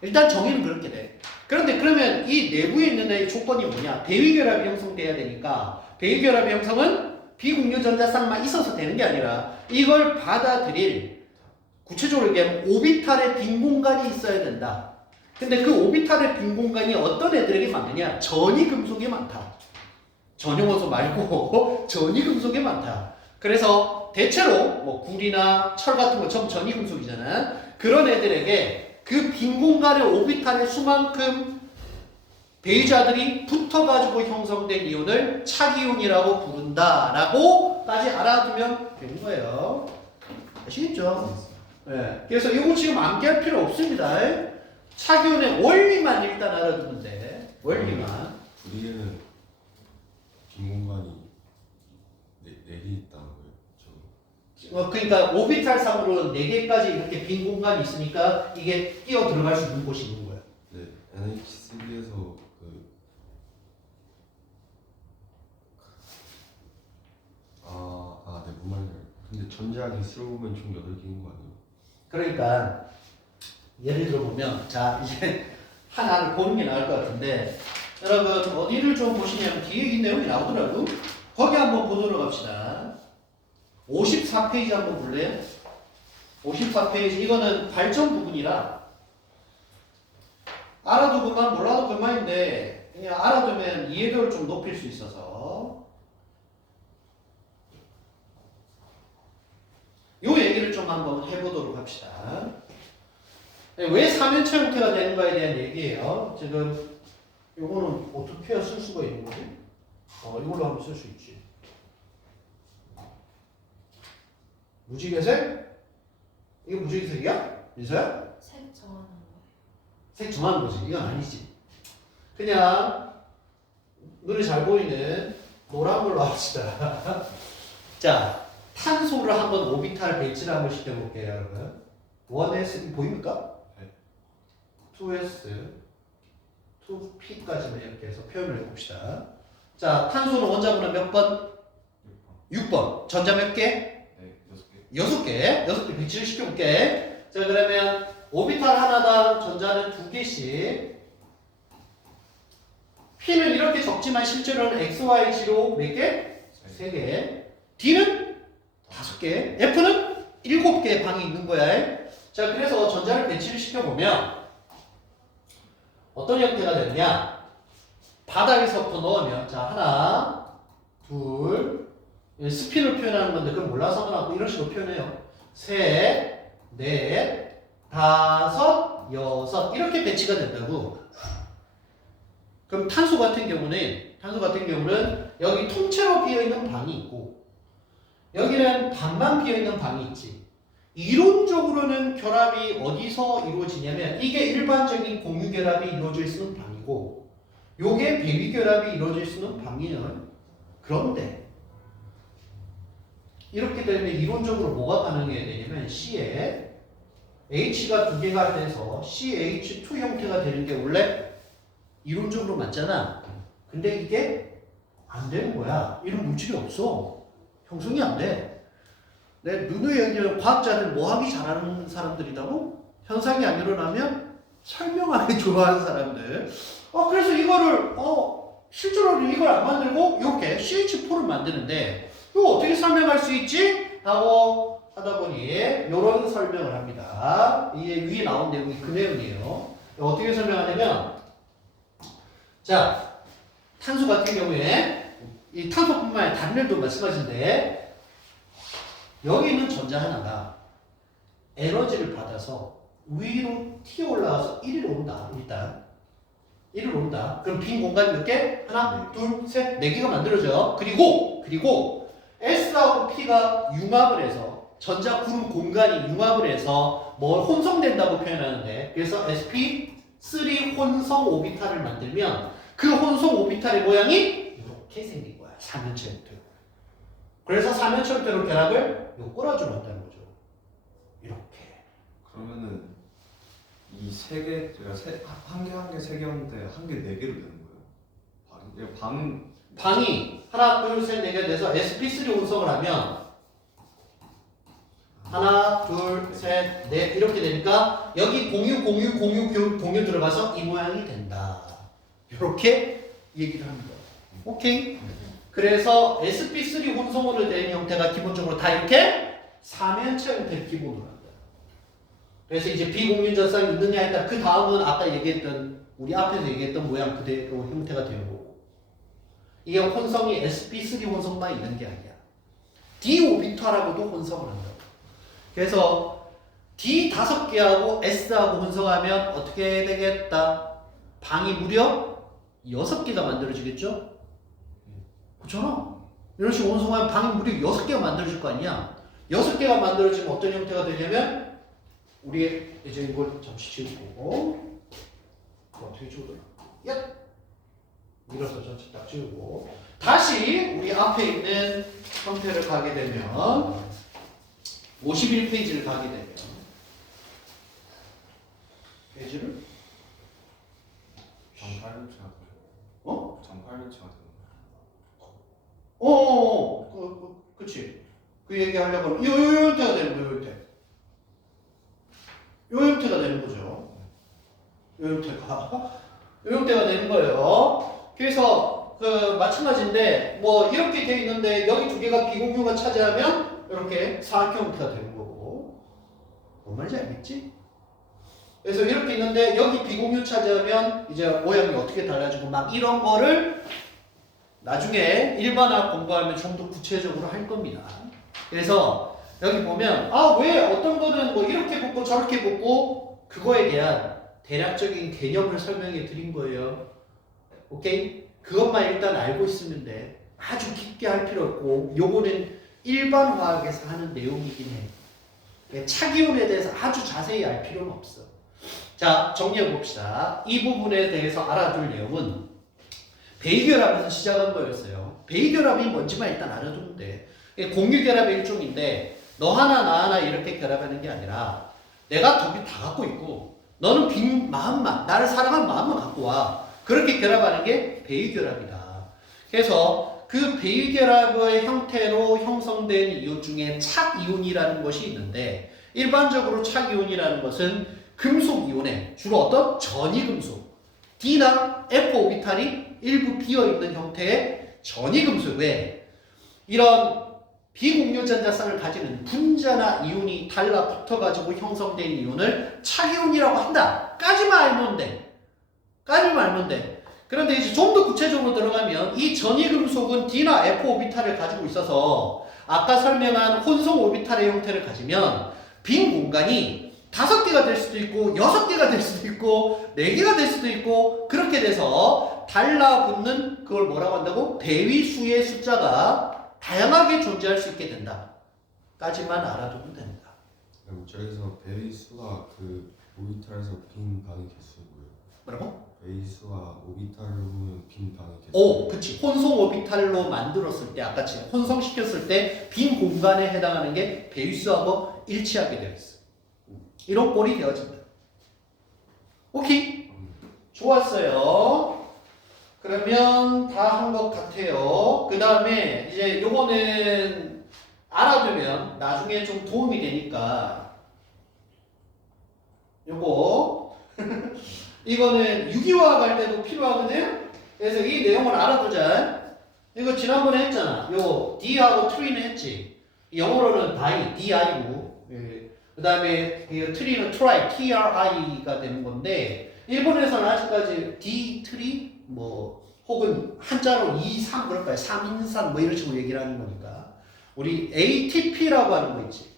일단 정의는 그렇게 돼. 그런데 그러면 이 내부에 있는 애의 조건이 뭐냐? 배위결합이 형성돼야 되니까 배위결합의 형성은 비공유 전자쌍만 있어서 되는 게 아니라 이걸 받아들일, 구체적으로 얘기하면 오비탈의 빈 공간이 있어야 된다. 근데 그 오비탈의 빈 공간이 어떤 애들에게 많느냐? 전이금속에 많다. 전용원소 말고 전이금속에 많다. 그래서 대체로 뭐 구리나 철 같은 거 전부 전이금속이잖아. 그런 애들에게 그 빈 공간의 오비탈의 수만큼 배위자들이 붙어가지고 형성된 이온을 착이온이라고 부른다라고까지 알아두면 되는 거예요. 아시겠죠? 네. 그래서 이거 지금 암기할 필요 없습니다. 착이온의 원리만 일단 알아두면 돼. 원리만. 구리에는 빈 공간이 4개 있다는 거예요. 그러니까 오비탈상으로는 4개까지 이렇게 빈 공간이 있으니까 이게 끼어 들어갈 수 있는 곳이 있는 거야. 네, NH3에서 네, 뭔 말인지 알아요. 근데 전자 개수로 보면 총 8개인 거 아니에요? 그러니까 예를 들어 보면 자 이제 하나를 보는 게 나을 것 같은데, 여러분 어디를 좀 보시냐면 뒤에 이 내용이 나오더라고. 거기 한번 보도록 합시다. 54페이지 한번 볼래요? 54페이지 이거는 발전 부분이라 알아두고만 몰라도 그만인데 그냥 알아두면 이해도를 좀 높일 수 있어서 요 얘기를 좀 한번 해보도록 합시다. 왜 3연체 형태가 되는가에 대한 얘기예요. 지금 요거는 어떻게 해야 쓸 수가 있는 거지? 이걸로 한번 쓸 수 있지. 무지개색? 이게 무지개색이야? 민서야? 색 정하는 거. 색 정하는 거지. 이건 아니지. 그냥 눈에 잘 보이는 노란 걸로 합시다. 자, 탄소를 한번 오비탈 배치를 한번 시켜볼게요, 여러분. 1s 보입니까? 네. 2s, 2p까지만 이렇게 해서 표현을 해봅시다. 자, 탄소는 원자번호 몇 번? 6번. 전자 몇 개? 네, 6개. 6개 배치를 시켜볼게. 자, 그러면 오비탈 하나당 전자는 2개씩. P는 이렇게 적지만 실제로는 XYG로 몇 개? 3개. D는 5개. F는 7개의 방이 있는 거야. 자, 그래서 전자를 배치를 시켜보면 어떤 형태가 되느냐? 바닥에서부터 넣으면, 자, 하나, 둘, 스핀을 표현하는 건데, 그럼 몰라서 하고 이런 식으로 표현해요. 셋, 넷, 다섯, 여섯. 이렇게 배치가 된다고. 그럼 탄소 같은 경우는 여기 통째로 비어있는 방이 있고, 여기는 반만 비어있는 방이 있지. 이론적으로는 결합이 어디서 이루어지냐면, 이게 일반적인 공유 결합이 이루어질 수 있는 방이고, 요게 배위 결합이 이루어질 수 있는 방이에요. 그런데 이렇게 되면 이론적으로 뭐가 가능해야 되냐면, C에 H가 2개가 돼서 CH2 형태가 되는 게 원래 이론적으로 맞잖아. 근데 이게 안 되는 거야. 이런 물질이 없어. 형성이 안 돼. 내 누누이 얘기하는 과학자들 뭐 하기 잘하는 사람들이라고? 현상이 안 일어나면 설명하기 좋아하는 사람들. 그래서 이거를 실제로 이걸 안 만들고 이렇게 CH4를 만드는데 이거 어떻게 설명할 수 있지? 하고 하다 보니 이런 설명을 합니다. 이게 위에 나온 내용이 그 내용이에요. 어떻게 설명하냐면, 자, 탄소 같은 경우에 이 탄소뿐만 아니라 다른 애도 마찬가지인데, 여기 있는 전자 하나가 에너지를 받아서 위로 튀어 올라가서 1위로 온다. 일단 1위로 온다. 그럼 빈 공간이 몇 개? 하나, 둘, 셋, 4개가 만들어져. 그리고 S하고 P가 융합을 해서, 전자 구름 공간이 융합을 해서 뭐 혼성된다고 표현하는데, 그래서 sp3 혼성 오비탈을 만들면 그 혼성 오비탈의 모양이 이렇게 생긴 거야. 3연체 형태로. 그래서 3연체 형태로 결합을 요 꼬라지로 한다는 거죠. 이렇게. 그러면은 이 세 개, 제가 한 개 한 개 세 개였는데 한 개 네 개로 되는 거예요? 방이 하나, 둘, 셋, 4개 돼서 sp3 혼성을 하면 하나, 둘, 셋, 넷 이렇게 되니까 여기 공유 들어가서 이 모양이 된다. 이렇게 얘기를 합니다. 오케이? 그래서 sp3 혼성으로 된 형태가 기본적으로 다 이렇게 3연체 형태를 기본으로 한다. 그래서 이제 비공유전성이 있느냐에 따라 그 다음은 아까 얘기했던, 우리 앞에서 얘기했던 모양 그대로 형태가 되는 거고, 이게 혼성이 sp3 혼성만 있는 게 아니야. d 오비탈하고도 혼성을 한다고. 그래서 D 5개하고 S하고 혼성하면 어떻게 되겠다? 방이 무려 6개가 만들어지겠죠? 그렇잖아. 이런 식으로 혼성하면 방이 무려 6개가 만들어질 거 아니야? 6개가 만들어지면 어떤 형태가 되냐면, 우리 이제 이걸 잠시 지우고, 어떻게 지우더라? 야! 밀어서 전체 딱 지우고, 다시 우리 앞에 있는 형태를 가게 되면 51페이지를 가게 되면, 페이지를 정팔일치가 어? 정팔일치가 되는 그치. 그 얘기 하려고 하면 요 형태가 되는 거예요. 요 형태가 되는 거죠. 요 형태가 되는 거예요. 그래서 그 마찬가지인데, 뭐 이렇게 돼 있는데 여기 2개가 비공유가 차지하면 이렇게 사각형 형태가 되는 거고. 뭔 말인지 알겠지? 그래서 이렇게 있는데 여기 비공유 차지하면 이제 모양이 어떻게 달라지고 막 이런 거를 나중에 일반학 공부하면 좀 더 구체적으로 할 겁니다. 그래서 여기 보면 왜 어떤 거는 뭐 이렇게 붙고 저렇게 붙고, 그거에 대한 대략적인 개념을 설명해 드린 거예요. 오케이? 그것만 일단 알고 있으면 돼. 아주 깊게 할 필요 없고, 요거는 일반 화학에서 하는 내용이긴 해. 차기운에 대해서 아주 자세히 알 필요는 없어. 자, 정리해 봅시다. 이 부분에 대해서 알아둘 내용은 베이결합에서 시작한 거였어요. 베이결합이 뭔지만 일단 알아두면 돼. 공유결합의 일종인데 너 하나 나 하나 이렇게 결합하는 게 아니라 내가 두 개 다 갖고 있고 너는 빈 마음만, 나를 사랑한 마음만 갖고 와. 그렇게 결합하는 게 베이결합이다. 그래서 그 베이결합의 형태로 형성된 이온 중에 착이온이라는 것이 있는데 일반적으로 착이온이라는 것은 금속 이온에 주로 어떤 전이금속 D나 F 오비탈이 일부 비어있는 형태의 전이금속에 이런 비공유전자쌍을 가지는 분자나 이온이 달라붙어가지고 형성된 이온을 착이온이라고 한다. 까지만 알면 돼. 까지만 알면 돼. 그런데 이제 좀 더 구체적으로 들어가면 이 전이금속은 D나 F 오비탈을 가지고 있어서 아까 설명한 혼성 오비탈의 형태를 가지면 빈 공간이 5개가 될 수도 있고 6개가 될 수도 있고 4개가 될 수도 있고 그렇게 돼서 달라붙는 그걸 뭐라고 한다고? 대위수의 숫자가 다양하게 존재할 수 있게 된다. 까지만 알아두면 된다. 저기서 베이수가 그 오비탈에서 빈 방의 개수고요. 뭐라고? 베이수와 오비탈로 빈 방의 개수. 오, 그치. 혼성 오비탈로 만들었을 때, 아까처럼 혼성시켰을 때 빈 공간에 해당하는 게 베이수하고 일치하게 되어 있어. 이런 꼴이 되어진다. 오케이. 좋았어요. 그러면 다 한 것 같아요. 그 다음에 이제 요거는 알아두면 나중에 좀 도움이 되니까 요거 이거는 유기화학 할 때도 필요하거든. 그래서 이 내용을 알아두자. 이거 지난번에 했잖아. 요 D하고 트리는 했지. 영어로는 다이, DI고 그 다음에 트리는 try, TRI가 되는 건데 일본에서는 아직까지 D, 트리 뭐 혹은 한자로 2, 3 그럴까요? 3인산 뭐 이런 식으로 얘기를 하는 거니까 우리 ATP라고 하는 거 있지.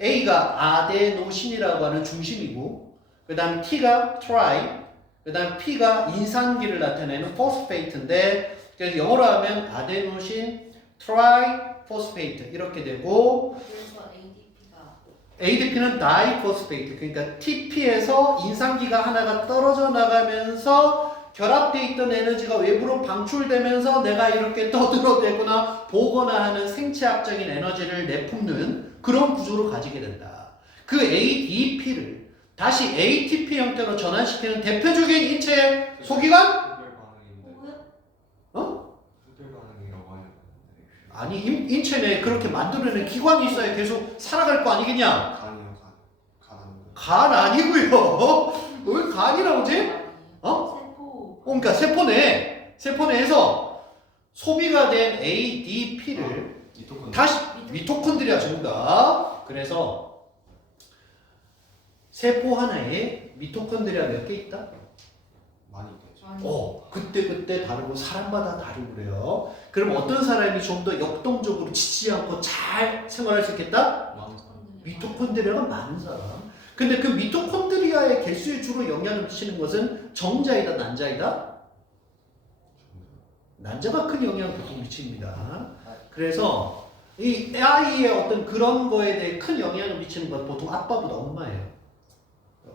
A가 아데노신이라고 하는 중심이고 그 다음에 T가 try 그 다음에 P가 인산기를 나타내는 포스페이트인데 그래서 영어로 하면 아데노신 트라이포스페이트 이렇게 되고 그래서 ADP가 ADP는 다이포스페이트 그러니까 TP에서 인산기가 하나가 떨어져 나가면서 결합되어 있던 에너지가 외부로 방출되면서 내가 이렇게 떠들어대거나 보거나 하는 생체학적인 에너지를 내뿜는 그런 구조를 가지게 된다. 그 ADP를 다시 ATP 형태로 전환시키는 대표적인 인체 소기관? 흡열 반응인데. 뭐야? 어? 흡열 반응이라고 하셨는데. 아니 인체 내에 그렇게 만들어내는 기관이 있어야 계속 살아갈 거 아니겠냐? 간이요, 간. 간하는 거. 간 아니고요. 왜 간이라고 하지? 어? 세포. 그러니까 세포내에서 소비가 된 ADP를 미토콘드리아. 다시 미토콘드리아 전부 다. 그래서 세포 하나에 미토콘드리아 몇 개 있다? 많이 있겠죠. 그때 다르고 사람마다 다르고 그래요. 그럼 어떤 사람이 좀 더 역동적으로 지치지 않고 잘 생활할 수 있겠다? 미토콘드리아가 많은 사람. 근데 그 미토콘드리아의 개수에 주로 영향을 미치는 것은 정자이다, 난자이다? 난자가 큰 영향을 보통 미칩니다. 그래서 이 아이의 어떤 그런 거에 대해 큰 영향을 미치는 건 보통 아빠보다 엄마예요.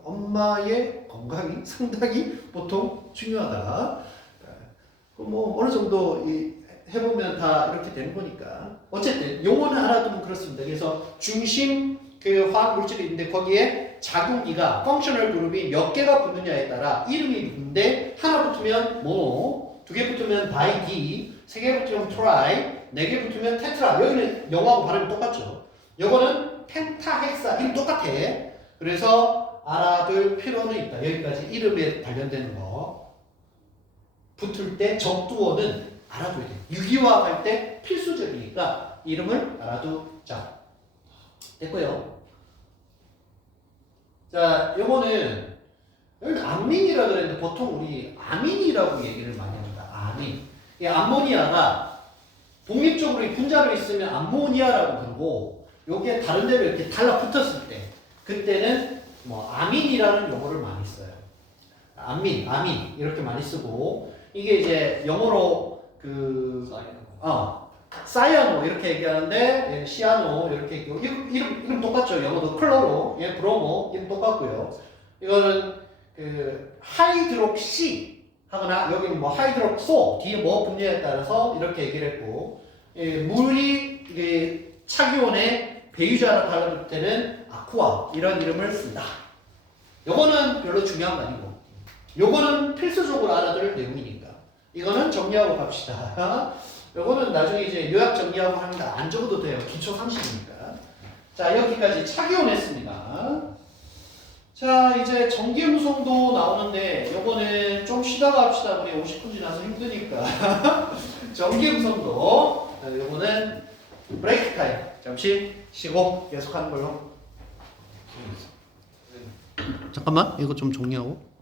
엄마의 건강이 상당히 보통 중요하다. 뭐 어느 정도 해보면 다 이렇게 되는 거니까. 어쨌든 용어는 알아두면 그렇습니다. 그래서 중심 그 화학 물질이 있는데 거기에 작용기가 펑셔널 그룹이 몇 개가 붙느냐에 따라 이름이 붙는데 하나 붙으면 모노, 두 개 붙으면 다이, 세 개 붙으면 트라이, 네 개 붙으면 테트라. 여기는 영어하고 발음이 똑같죠. 요거는 펜타헥사 이름 똑같아. 그래서 알아둘 필요는 있다. 여기까지 이름에 관련되는 거. 붙을 때 적두어는 알아둬야 돼. 유기화학 할 때 필수적이니까 이름을 알아두자. 됐고요. 자, 요거는 여기 암민이라 그랬는데 보통 우리 아민이라고 얘기를 많이 합니다. 아민. 이 암모니아가 독립적으로 이 분자로 있으면 암모니아라고 그러고 여기에 다른 데로 이렇게 달라붙었을 때 그때는 뭐 아민이라는 용어를 많이 써요. 아민 이렇게 많이 쓰고 이게 이제 영어로 쌓이는 거. 사이아노 이렇게 얘기하는데 얘는 시아노 이렇게 얘기하고 이름 똑같죠. 영어도 클로로, 얘 브로모 이름 똑같고요. 이거는 그 하이드록시 하거나 여기는 뭐 하이드록소 뒤에 뭐 분리에 따라서 이렇게 얘기를 했고 물이 이게 차기온의 배유자로 달라질 때는 아쿠아 이런 이름을 쓴다. 요거는 별로 중요한 거 아니고 요거는 필수적으로 알아둘 내용이니까 이거는 정리하고 갑시다. 요거는 나중에 이제 요약 정리하고 하는 거 안 적어도 돼요. 기초 상식이니까. 자 여기까지 차기온 했습니다. 자 이제 전기음성도 나오는데 요거는 좀 쉬다가 합시다. 우리 50분 지나서 힘드니까 전기음성도 요거는 브레이크 타임 잠시 쉬고 계속하는 걸로. 잠깐만 이거 좀 정리하고.